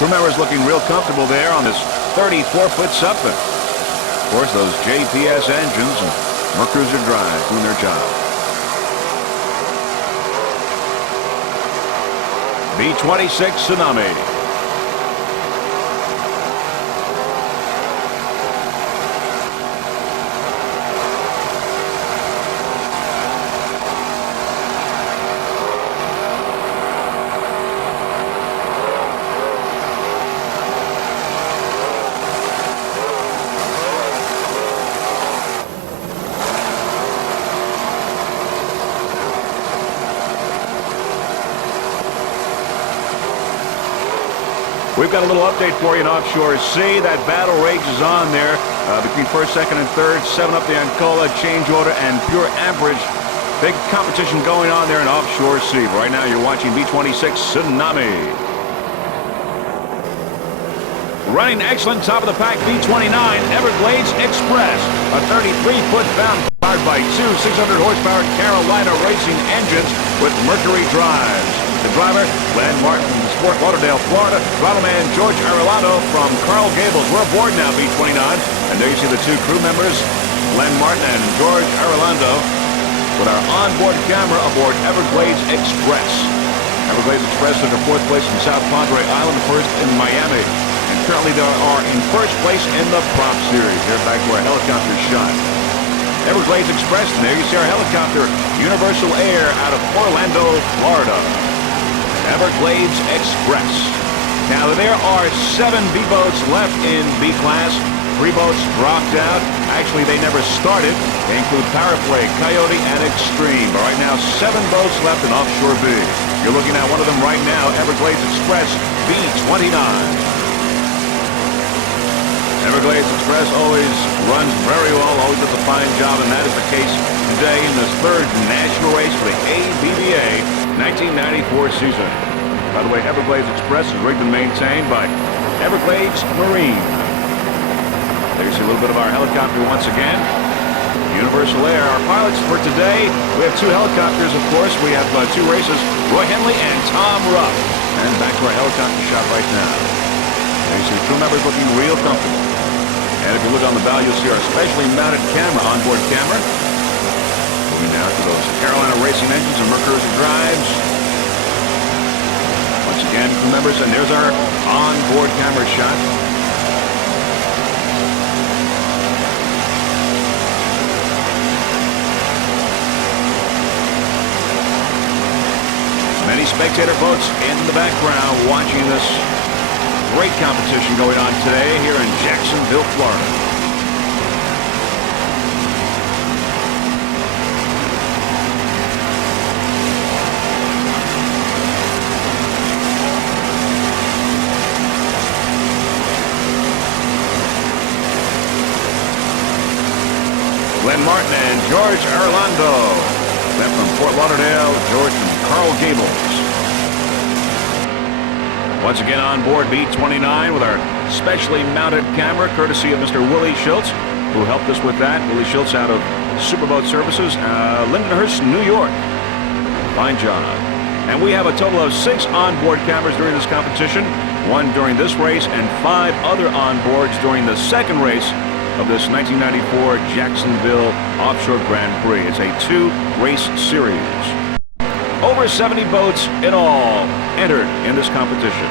Crew members looking real comfortable there on this 34-foot SUP. Of course, those JPS engines and Mercruiser drive doing their job. B-26 Tsunami. We've got a little update for you in Offshore C. That battle rages on there between first, second, and third. 7 up the Ancola, change order, and pure average. Big competition going on there in Offshore C. But right now you're watching B-26 Tsunami. Running excellent, top of the pack, B-29 Everglades Express. A 33-foot bound powered by two 600-horsepower Carolina racing engines with Mercury drives. The driver, Glenn Martin from Fort Lauderdale, Florida. Throttle-man George Arellano from Coral Gables. We're aboard now, B-29. And there you see the two crew members, Glenn Martin and George Arellano, with our onboard camera aboard Everglades Express. Everglades Express took a 4th place in South Padre Island, 1st in Miami. And currently they are in 1st place in the prop series. They're back to our helicopter shot. Everglades Express, and there you see our helicopter, Universal Air out of Orlando, Florida. Everglades Express. Now there are 7 B-boats left in B-class. 3 boats dropped out. Actually, they never started. They include Powerplay, Coyote, and Extreme. But right now, 7 boats left in Offshore B. You're looking at one of them right now, Everglades Express B-29. Everglades Express always runs very well, always does a fine job, and that is the case today in this 3rd national race for the ABBA 1994 season. By the way, Everglades Express is rigged and maintained by Everglades Marine. There you see a little bit of our helicopter once again. Universal Air. Our pilots for today, we have 2 helicopters, of course. We have 2 races, Roy Henley and Tom Ruff. And back to our helicopter shot right now. There you see the crew members looking real comfortable. And if you look on the bow, you'll see our specially mounted camera, onboard camera. Moving now to those Carolina racing engines and Mercury drives. Once again, crew members, and there's our onboard camera shot. Many spectator boats in the background watching this great competition going on today here in Jacksonville, Florida. Glenn Martin and George Arellano. Glenn from Fort Lauderdale, George from Coral Gables. Once again on board B-29 with our specially mounted camera, courtesy of Mr. Willie Schultz, who helped us with that. Willie Schultz out of Superboat Services, Lindenhurst, New York. Fine job. And we have a total of 6 onboard cameras during this competition, 1 during this race, and 5 other onboards during the 2nd race of this 1994 Jacksonville Offshore Grand Prix. It's a 2-race series. Over 70 boats in all entered in this competition.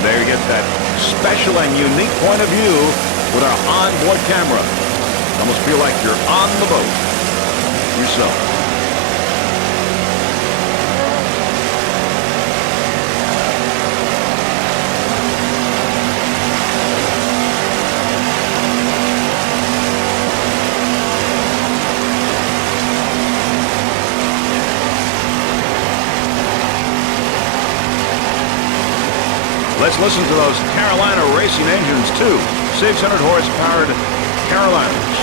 There you get that special and unique point of view with our onboard camera. Almost feel like you're on the boat yourself. Let's listen to those Carolina racing engines, too. 600 horsepower Carolinas.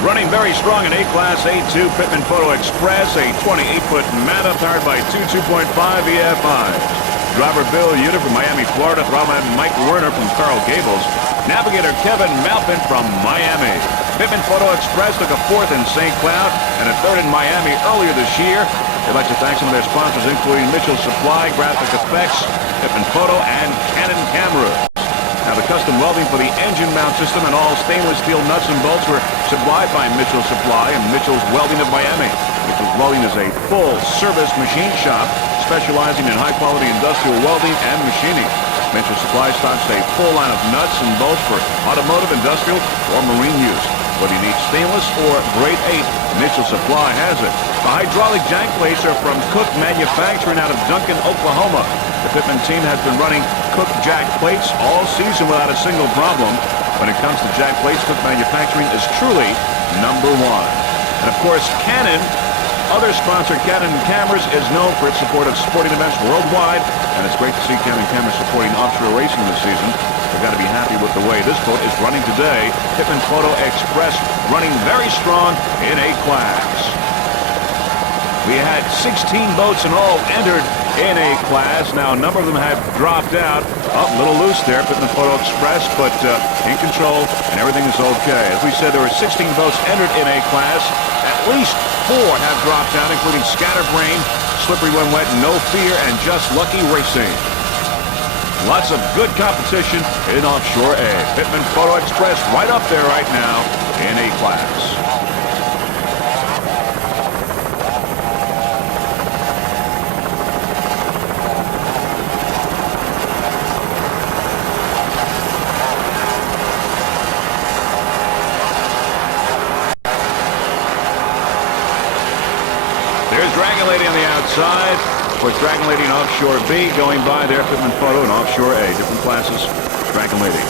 Running very strong in A-Class A2 Pittman Photo Express, a 28-foot Manta powered by two 2.5 EFIs. Driver Bill Uter from Miami, Florida. Throttle-man Mike Werner from Coral Gables. Navigator Kevin Malpin from Miami. Pittman Photo Express took a 4th in St. Cloud and a 3rd in Miami earlier this year. They'd like to thank some of their sponsors, including Mitchell Supply, Graphic Effects, Pittman Photo, and Canon Cameras. Now, the custom welding for the engine mount system and all stainless steel nuts and bolts were supplied by Mitchell Supply and Mitchell's Welding of Miami. Mitchell's Welding is a full-service machine shop specializing in high-quality industrial welding and machining. Mitchell Supply stocks a full line of nuts and bolts for automotive, industrial, or marine use. Whether you need stainless or grade 8, Mitchell Supply has it. The hydraulic jack plates are from Cook Manufacturing out of Duncan, Oklahoma. The Pittman team has been running Cook jack plates all season without a single problem. When it comes to jack plates, Cook Manufacturing is truly #1. And of course, Canon, other sponsor Canon Cameras, is known for its support of sporting events worldwide, and it's great to see Canon Cameras supporting offshore racing this season. We've got to be happy with the way this boat is running today. Pittman Photo Express running very strong in A class. We had 16 boats in all entered in A class. Now, a number of them have dropped out. Oh, a little loose there, Pittman Photo Express, but in control, and everything is okay. As we said, there were 16 boats entered in A class. At least 4 have dropped out, including Scatterbrain, Slippery When Wet, No Fear, and Just Lucky Racing. Lots of good competition in Offshore A. Pittman Photo Express right up there right now in A class. There's Dragon Lady on the outside. Of course, Dragon Lady and Offshore B going by there, Pittman Photo and Offshore A, different classes, Dragon Lady.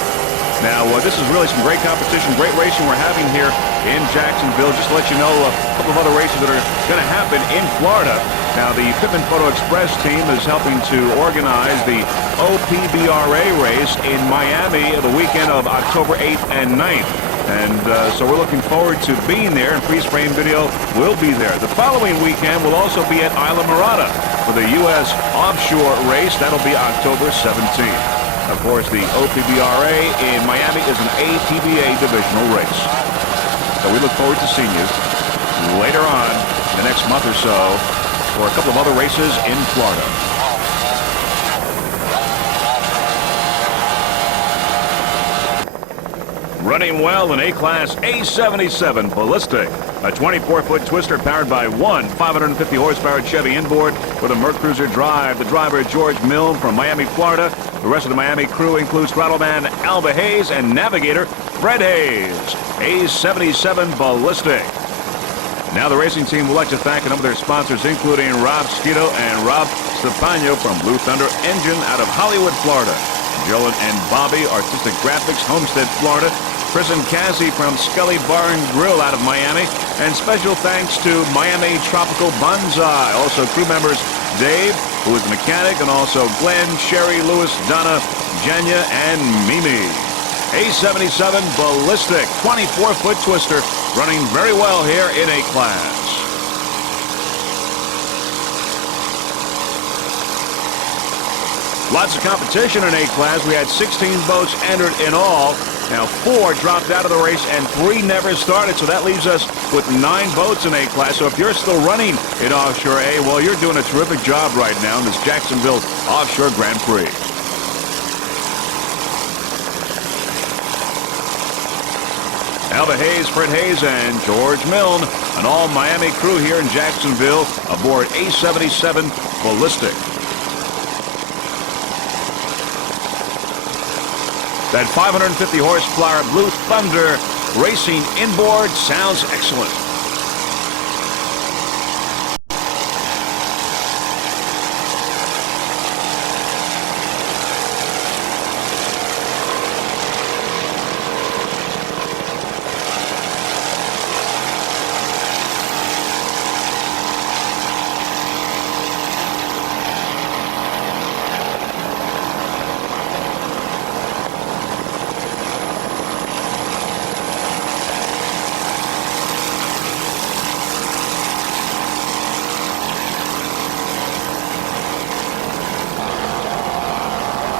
Now, this is really some great competition, great racing we're having here in Jacksonville. Just to let you know, a couple of other races that are going to happen in Florida. Now, the Pittman Photo Express team is helping to organize the OPBRA race in Miami the weekend of October 8th and 9th. And so we're looking forward to being there, and Freeze Frame Video will be there. The following weekend will also be at Isla Mirada for the U.S. Offshore race. That'll be October 17th. Of course, the OPBRA in Miami is an ATBA divisional race. So we look forward to seeing you later on in the next month or so for a couple of other races in Florida. Running well in A-Class A77 Ballistic, a 24-foot twister powered by one 550-horsepower Chevy inboard with a Mercruiser drive. The driver, George Milne from Miami, Florida. The rest of the Miami crew includes Throttle-Man Alba Hayes and Navigator Fred Hayes. A77 Ballistic. Now the racing team would like to thank a number of their sponsors, including Rob Skito and Rob Stefano from Blue Thunder Engine out of Hollywood, Florida. Joe and Bobby, Artistic Graphics, Homestead, Florida. Chris and Cassie from Scully Bar and Grill out of Miami. And special thanks to Miami Tropical Bonsai. Also crew members Dave, who is the mechanic, and also Glenn, Sherry, Lewis, Donna, Jenya, and Mimi. A77 Ballistic, 24-foot twister, running very well here in A-Class. Lots of competition in A-Class. We had 16 boats entered in all. Now 4 dropped out of the race and 3 never started, so that leaves us with 9 boats in A-Class. So if you're still running in Offshore A, well, you're doing a terrific job right now in this Jacksonville Offshore Grand Prix. Alba Hayes, Fred Hayes, and George Milne, an all-Miami crew here in Jacksonville aboard A77 Ballistic. That 550 horsepower Blue Thunder racing inboard sounds excellent.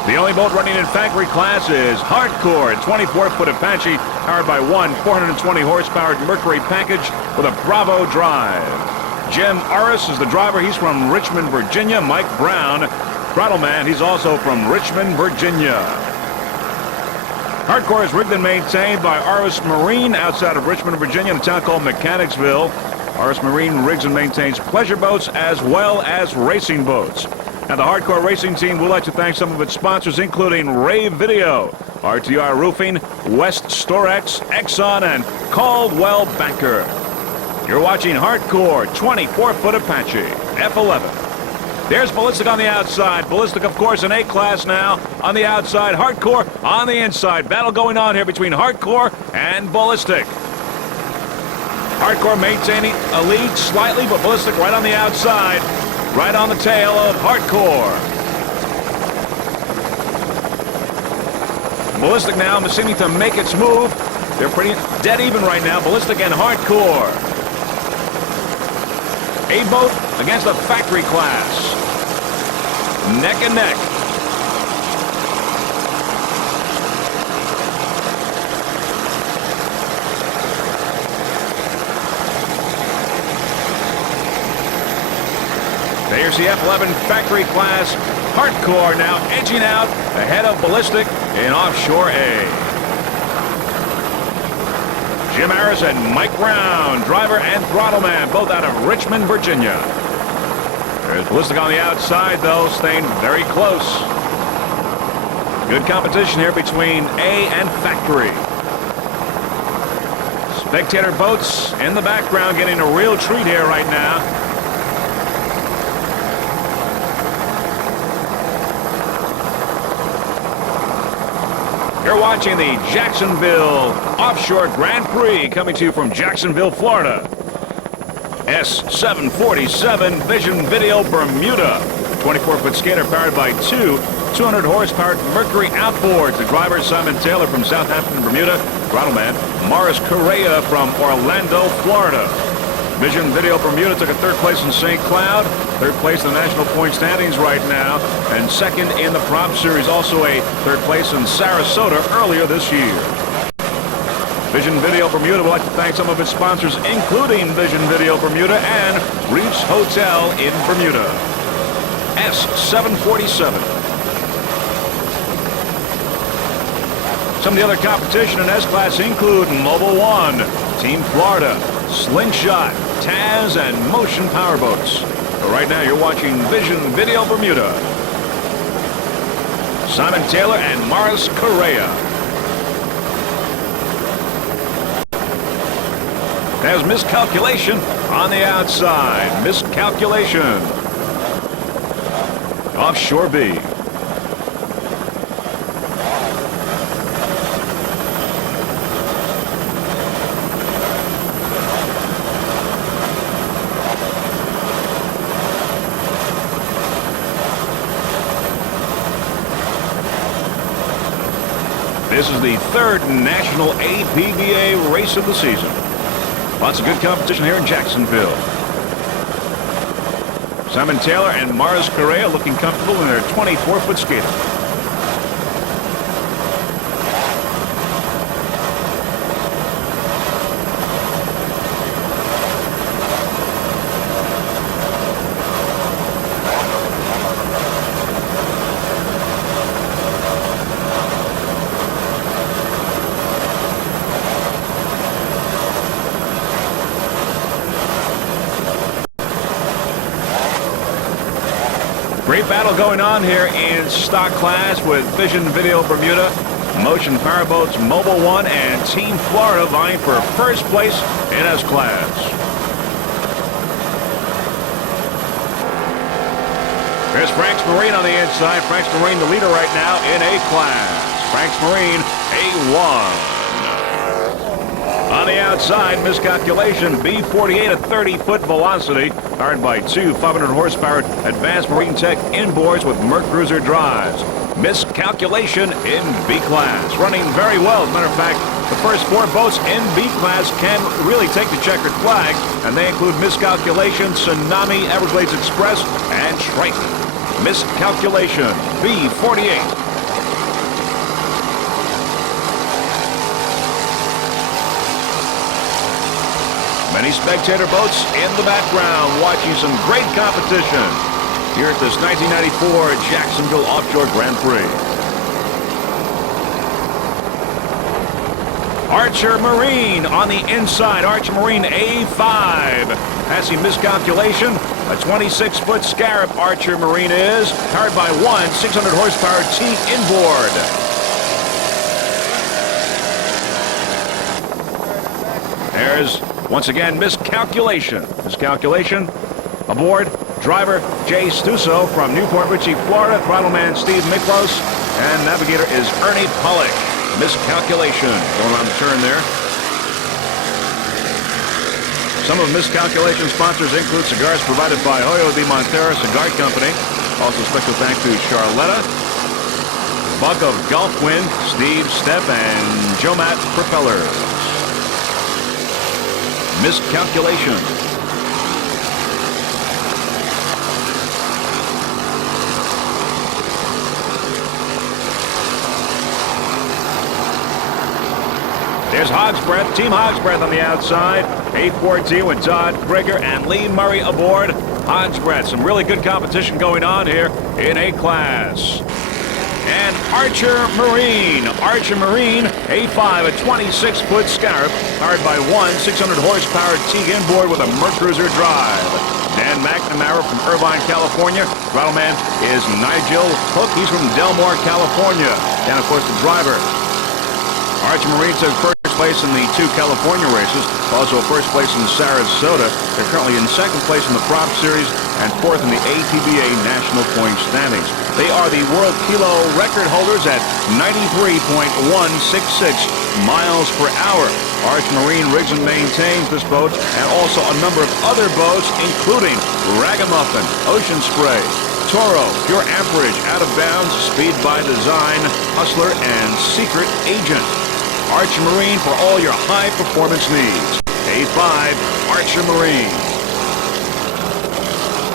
The only boat running in factory class is Hardcore, 24-foot Apache, powered by one 420-horsepower Mercury package with a Bravo drive. Jim Arris is the driver. He's from Richmond, Virginia. Mike Brown, Throttleman, he's also from Richmond, Virginia. Hardcore is rigged and maintained by Arris Marine outside of Richmond, Virginia, in a town called Mechanicsville. Arris Marine rigs and maintains pleasure boats as well as racing boats. Now, the Hardcore Racing team would like to thank some of its sponsors, including Rave Video, RTR Roofing, West Storex, Exxon, and Caldwell Banker. You're watching Hardcore 24-foot Apache F11. There's Ballistic on the outside. Ballistic, of course, in A-class now. On the outside, Hardcore on the inside. Battle going on here between Hardcore and Ballistic. Hardcore maintaining a lead slightly, but Ballistic right on the outside. Right on the tail of Hardcore. Ballistic now seeming to make its move. They're pretty dead even right now, Ballistic and Hardcore. A boat against the factory class. Neck and neck. There's the F11 factory class. Hardcore now edging out ahead of Ballistic in Offshore A. Jim Harris and Mike Brown, driver and throttle man, both out of Richmond, Virginia. There's Ballistic on the outside, though, staying very close. Good competition here between A and factory. Spectator boats in the background getting a real treat here right now. You're watching the Jacksonville Offshore Grand Prix coming to you from Jacksonville, Florida. S747 Vision Video Bermuda. 24-foot skater powered by two 200-horsepower Mercury outboards. The driver, Simon Taylor from Southampton, Bermuda. Throttle man, Morris Correa from Orlando, Florida. Vision Video Bermuda took a third place in St. Cloud, third place in the national point standings right now, and second in the Prop Series, also a third place in Sarasota earlier this year. Vision Video Bermuda would like to thank some of its sponsors, including Vision Video Bermuda and Reefs Hotel in Bermuda. S747. Some of the other competition in S-Class include Mobile One, Team Florida, Slingshot, Taz, and Motion Powerboats. But right now, you're watching Vision Video Bermuda. Simon Taylor and Morris Correa. There's Miscalculation on the outside. Miscalculation. Offshore B. This is the third national APBA race of the season. Lots of good competition here in Jacksonville. Simon Taylor and Morris Correa looking comfortable in their 24-foot skater. Great battle going on here in stock class with Vision Video Bermuda, Motion Powerboats, Mobile One, and Team Florida vying for first place in S-Class. There's Franks Marine on the inside. Franks Marine the leader right now in A-Class. Franks Marine A1. On the outside, Miscalculation, B48 at 30-foot velocity, powered by two 500-horsepower Advanced Marine Tech inboards with Merc Cruiser drives. Miscalculation in B-Class, running very well. As a matter of fact, the first four boats in B-Class can really take the checkered flag, and they include Miscalculation, Tsunami, Everglades Express, and Triton. Miscalculation, B48. Many spectator boats in the background watching some great competition here at this 1994 Jacksonville Offshore Grand Prix. Archer Marine on the inside. Archer Marine A5. Passing Miscalculation. A 26-foot Scarab Archer Marine is, powered by one 600-horsepower teak inboard. There's, once again, miscalculation. Miscalculation aboard driver Jay Stuso from Newport Richey, Florida. Throttleman Steve Miklos. And navigator is Ernie Pollock. Miscalculation going around the turn there. Some of Miscalculation sponsors include cigars provided by Hoyo de Montero Cigar Company. Also special thanks to Charletta, Buck of Gulfwind, Steve Stepp, and Joe Matt Propellers. Miscalculation. There's Hog's Breath, Team Hog's Breath on the outside. A14 with Todd Krieger and Lee Murray aboard. Hog's Breath, some really good competition going on here in A-Class. And Archer Marine. Archer Marine, A5, a 26-foot Scarab, powered by one 600-horsepower teak inboard with a Mercruiser drive. Dan McNamara from Irvine, California. Throttleman is Nigel Hook. He's from Delmore, California. And, of course, the driver. Archer Marine took first place in the two California races, also first place in Sarasota. They're currently in second place in the Prop Series and fourth in the ATBA National Point Standings. They are the world kilo record holders at 93.166 miles per hour. Archer Marine rigs and maintains this boat and also a number of other boats, including Ragamuffin, Ocean Spray, Toro, Pure Amperage, Out of Bounds, Speed by Design, Hustler, and Secret Agent. Archer Marine for all your high-performance needs. A5, Archer Marine.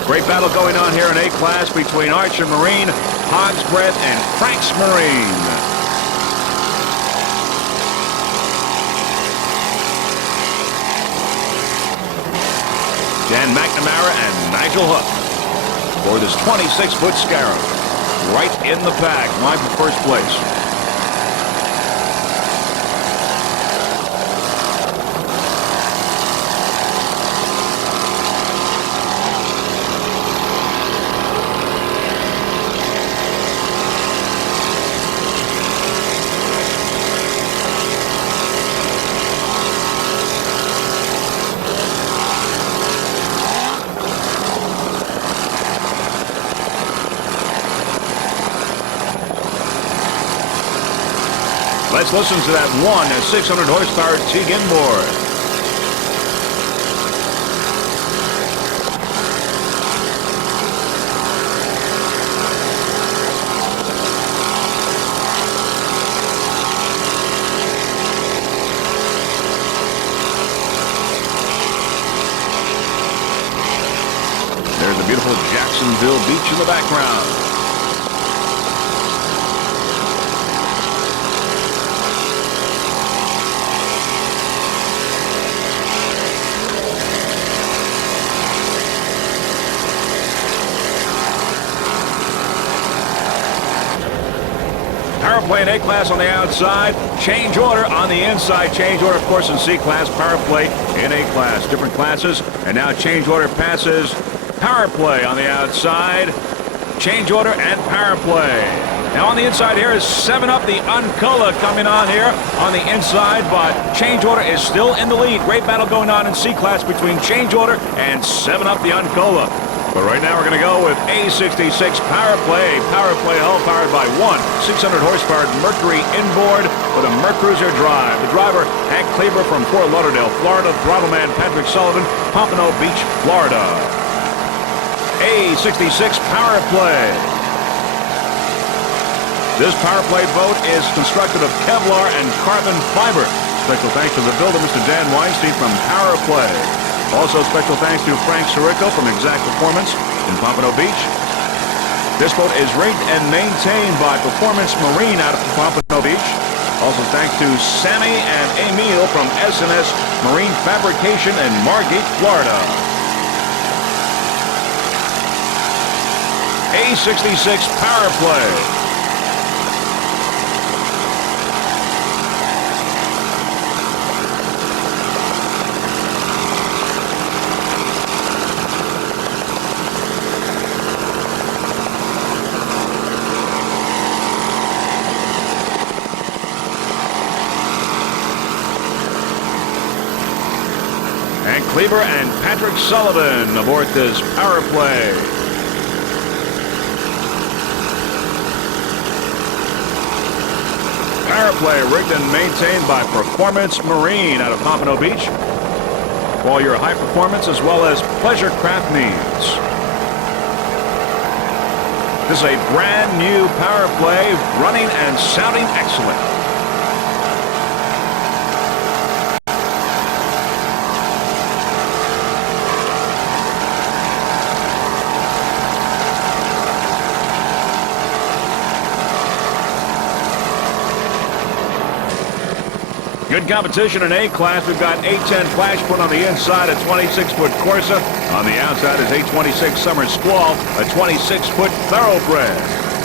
Great battle going on here in A-Class between Archer Marine, Hog's Breath, and Frank's Marine. Dan McNamara and Nigel Hook for this 26-foot Scarab. Right in the pack, line for first place. Let's listen to that one 600 horsepower teak inboard. There's the beautiful Jacksonville beach in the background. Power play in A-Class on the outside, change order on the inside. Change order, of course, in C-Class, power play in A-Class. Different classes, and now change order passes power play on the outside, change order and power play. Now on the inside here is 7-Up, the Uncola coming on here on the inside, but change order is still in the lead. Great battle going on in C-Class between change order and 7-Up, the Uncola. But right now we're going to go with A66 Power Play hull powered by one 600 horsepower Mercury inboard with a Mercruiser drive. The driver, Hank Kleber from Fort Lauderdale, Florida. Throttleman, Patrick Sullivan, Pompano Beach, Florida. A66 Power Play. This Power Play boat is constructed of Kevlar and carbon fiber. Special thanks to the builder, Mr. Dan Weinstein from Power Play. Also special thanks to Frank Sirico from Exact Performance in Pompano Beach. This boat is rigged and maintained by Performance Marine out of Pompano Beach. Also thanks to Sammy and Emil from S&S Marine Fabrication in Margate, Florida. A66 Power Play. Cleaver and Patrick Sullivan aboard this power play. Power play rigged and maintained by Performance Marine out of Pompano Beach. For all your high performance as well as pleasure craft needs. This is a brand new power play, running and sounding excellent. Good competition in A-Class. We've got A10 Flashpoint on the inside, a 26-foot Corsa. On the outside is A26 Summer Squall, a 26-foot Thoroughbred.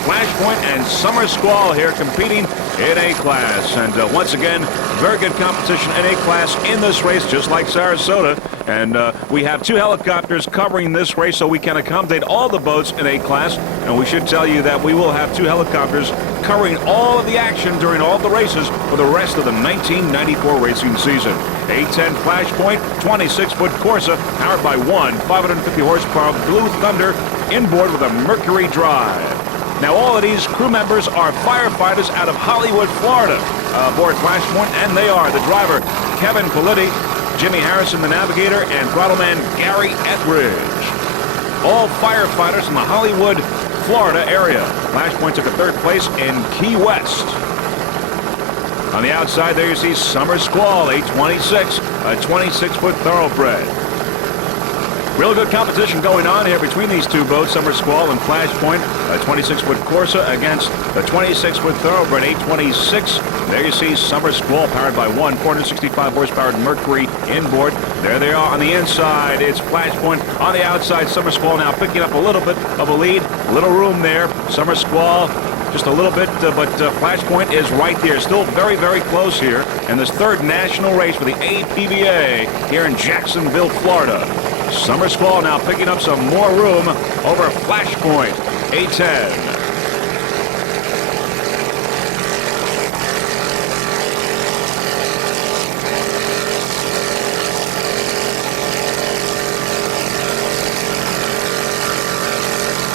Flashpoint and Summer Squall here competing in A-Class. And once again, very good competition in A-Class in this race, just like Sarasota. And we have 2 helicopters covering this race, so we can accommodate all the boats in A-Class. And we should tell you that we will have 2 helicopters covering all of the action during all of the races for the rest of the 1994 racing season. A10 Flashpoint, 26-foot Corsa, powered by one 550 horsepower Blue Thunder inboard with a Mercury drive. Now, all of these crew members are firefighters out of Hollywood, Florida, aboard Flashpoint, and they are the driver, Kevin Politti, Jimmy Harrison, the navigator, and throttleman Gary Etheridge. All firefighters from the Hollywood, Florida area. Flashpoint took a 3rd place in Key West. On the outside there you see Summer Squall, a 26-foot Thoroughbred. Real good competition going on here between these 2 boats, Summer Squall and Flashpoint. A 26-foot Corsa against the 26-foot Thoroughbred, 826. There you see Summer Squall powered by one 465 horsepower Mercury inboard. There they are on the inside. It's Flashpoint. On the outside, Summer Squall now picking up a little bit of a lead. Little room there. Summer Squall just a little bit, but Flashpoint is right there. Still very, very close here. And this 3rd national race for the APBA here in Jacksonville, Florida. Summer Squall now picking up some more room over Flashpoint, A10.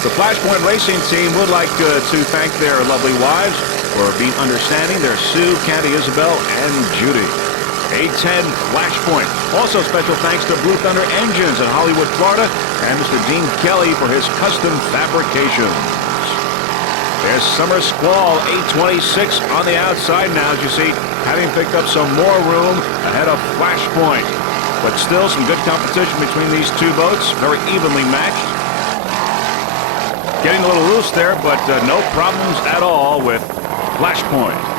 The Flashpoint racing team would like to thank their lovely wives for being understanding. They're Sue, Candy, Isabel, and Judy. A10 Flashpoint. Also special thanks to Blue Thunder Engines in Hollywood, Florida, and Mr. Dean Kelly for his custom fabrications. There's Summer Squall, 826 on the outside now, as you see, having picked up some more room ahead of Flashpoint. But still some good competition between these 2 boats, very evenly matched. Getting a little loose there, but no problems at all with Flashpoint.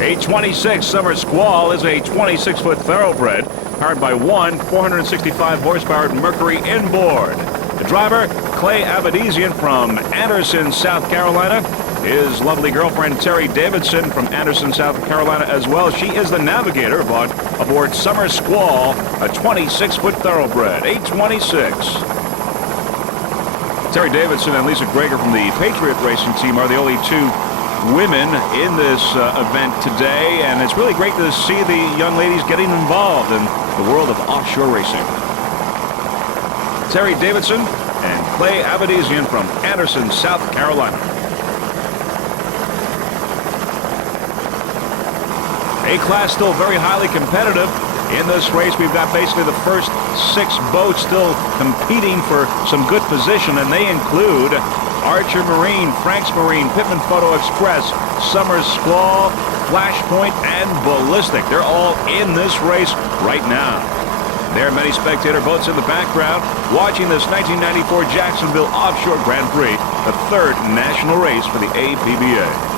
A 26 Summer Squall is a 26-foot Thoroughbred, powered by one 465 horsepower Mercury inboard. The driver, Clay Abadesian from Anderson, South Carolina. His lovely girlfriend, Terry Davidson from Anderson, South Carolina as well. She is the navigator aboard Summer Squall, a 26-foot Thoroughbred, 826. Terry Davidson and Lisa Greger from the Patriot Racing Team are the only 2 women in this event today, and it's really great to see the young ladies getting involved in the world of offshore racing. Terry Davidson and Clay Abadesian from Anderson, South Carolina. A-Class still very highly competitive. In this race, we've got basically the first 6 boats still competing for some good position, and they include Archer Marine, Franks Marine, Pittman Photo Express, Summer Squall, Flashpoint, and Ballistic. They're all in this race right now. There are many spectator boats in the background watching this 1994 Jacksonville Offshore Grand Prix, the 3rd national race for the APBA.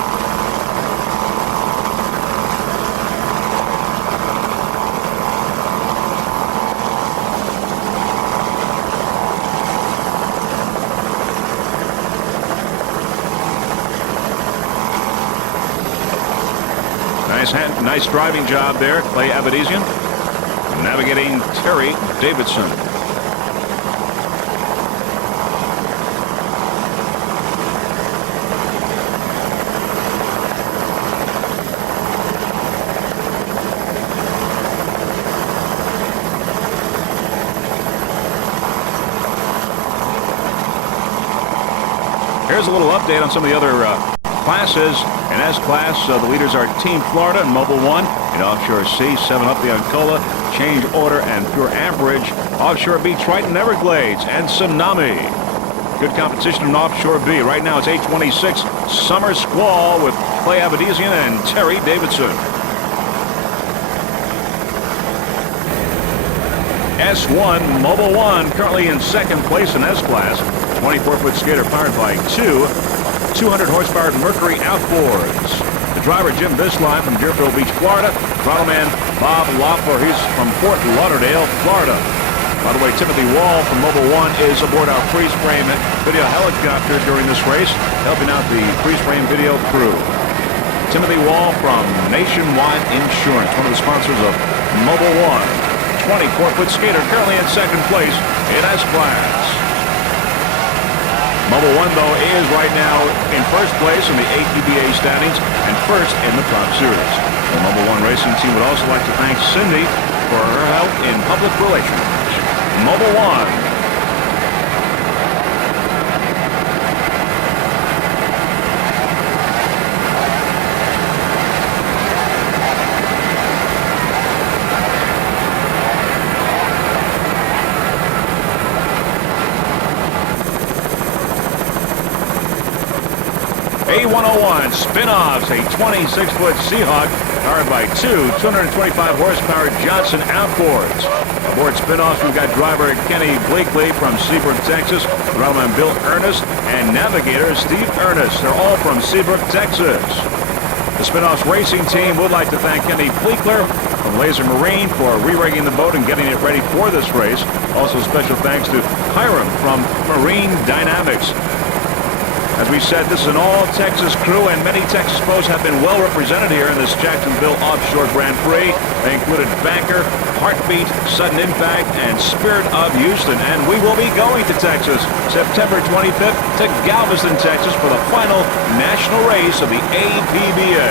Nice driving job there, Clay Abadesian. Navigating Terry Davidson. Here's a little update on some of the other classes. In S-Class, the leaders are Team Florida and Mobile One. In Offshore C, 7 Up the Uncola, Change Order, and Pure Amperage. Offshore B, Triton Everglades, and Tsunami. Good competition in Offshore B. Right now it's 8:26. Summer Squall with Clay Abedisian and Terry Davidson. S1, Mobile One, currently in second place in S-Class. 24-foot skater powered by two 200-horsepower Mercury outboards. The driver, Jim Bisline from Deerfield Beach, Florida. Throttle man, Bob Loeffler. He's from Fort Lauderdale, Florida. By the way, Timothy Wall from Mobile One is aboard our freeze frame video helicopter during this race, helping out the freeze frame video crew. Timothy Wall from Nationwide Insurance, one of the sponsors of Mobile One. 24-foot skater currently in second place in S-Class. Mobile One, though, is right now in first place in the APBA standings and first in the Prop Series. The Mobile One racing team would also like to thank Cindy for her help in public relations. Mobile One. A101 spin-offs, a 26-foot Seahawk powered by two 225-horsepower Johnson outboards. Aboard spin-offs, we've got driver Kenny Bleakley from Seabrook, Texas, throttle Bill Ernest, and navigator Steve Ernest. They're all from Seabrook, Texas. The spin-offs racing team would like to thank Kenny Bleakley from Laser Marine for re-rigging the boat and getting it ready for this race. Also, special thanks to Hiram from Marine Dynamics. As we said, this is an all-Texas crew, and many Texas boats have been well represented here in this Jacksonville Offshore Grand Prix. They included Banker, Heartbeat, Sudden Impact, and Spirit of Houston. And we will be going to Texas September 25th to Galveston, Texas for the final national race of the APBA.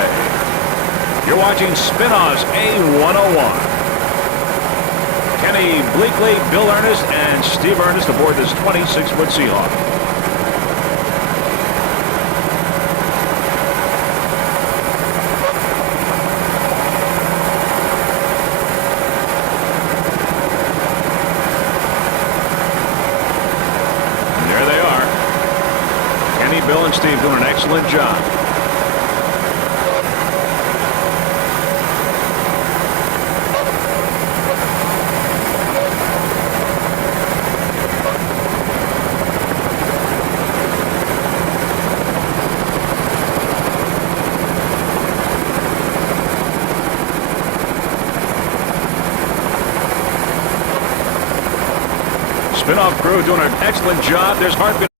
You're watching Spin-Offs A101. Kenny Bleakley, Bill Ernest, and Steve Ernest aboard this 26-foot Seahawk. Bill and Steve doing an excellent job. Spin-off crew doing an excellent job. There's Heartbeat.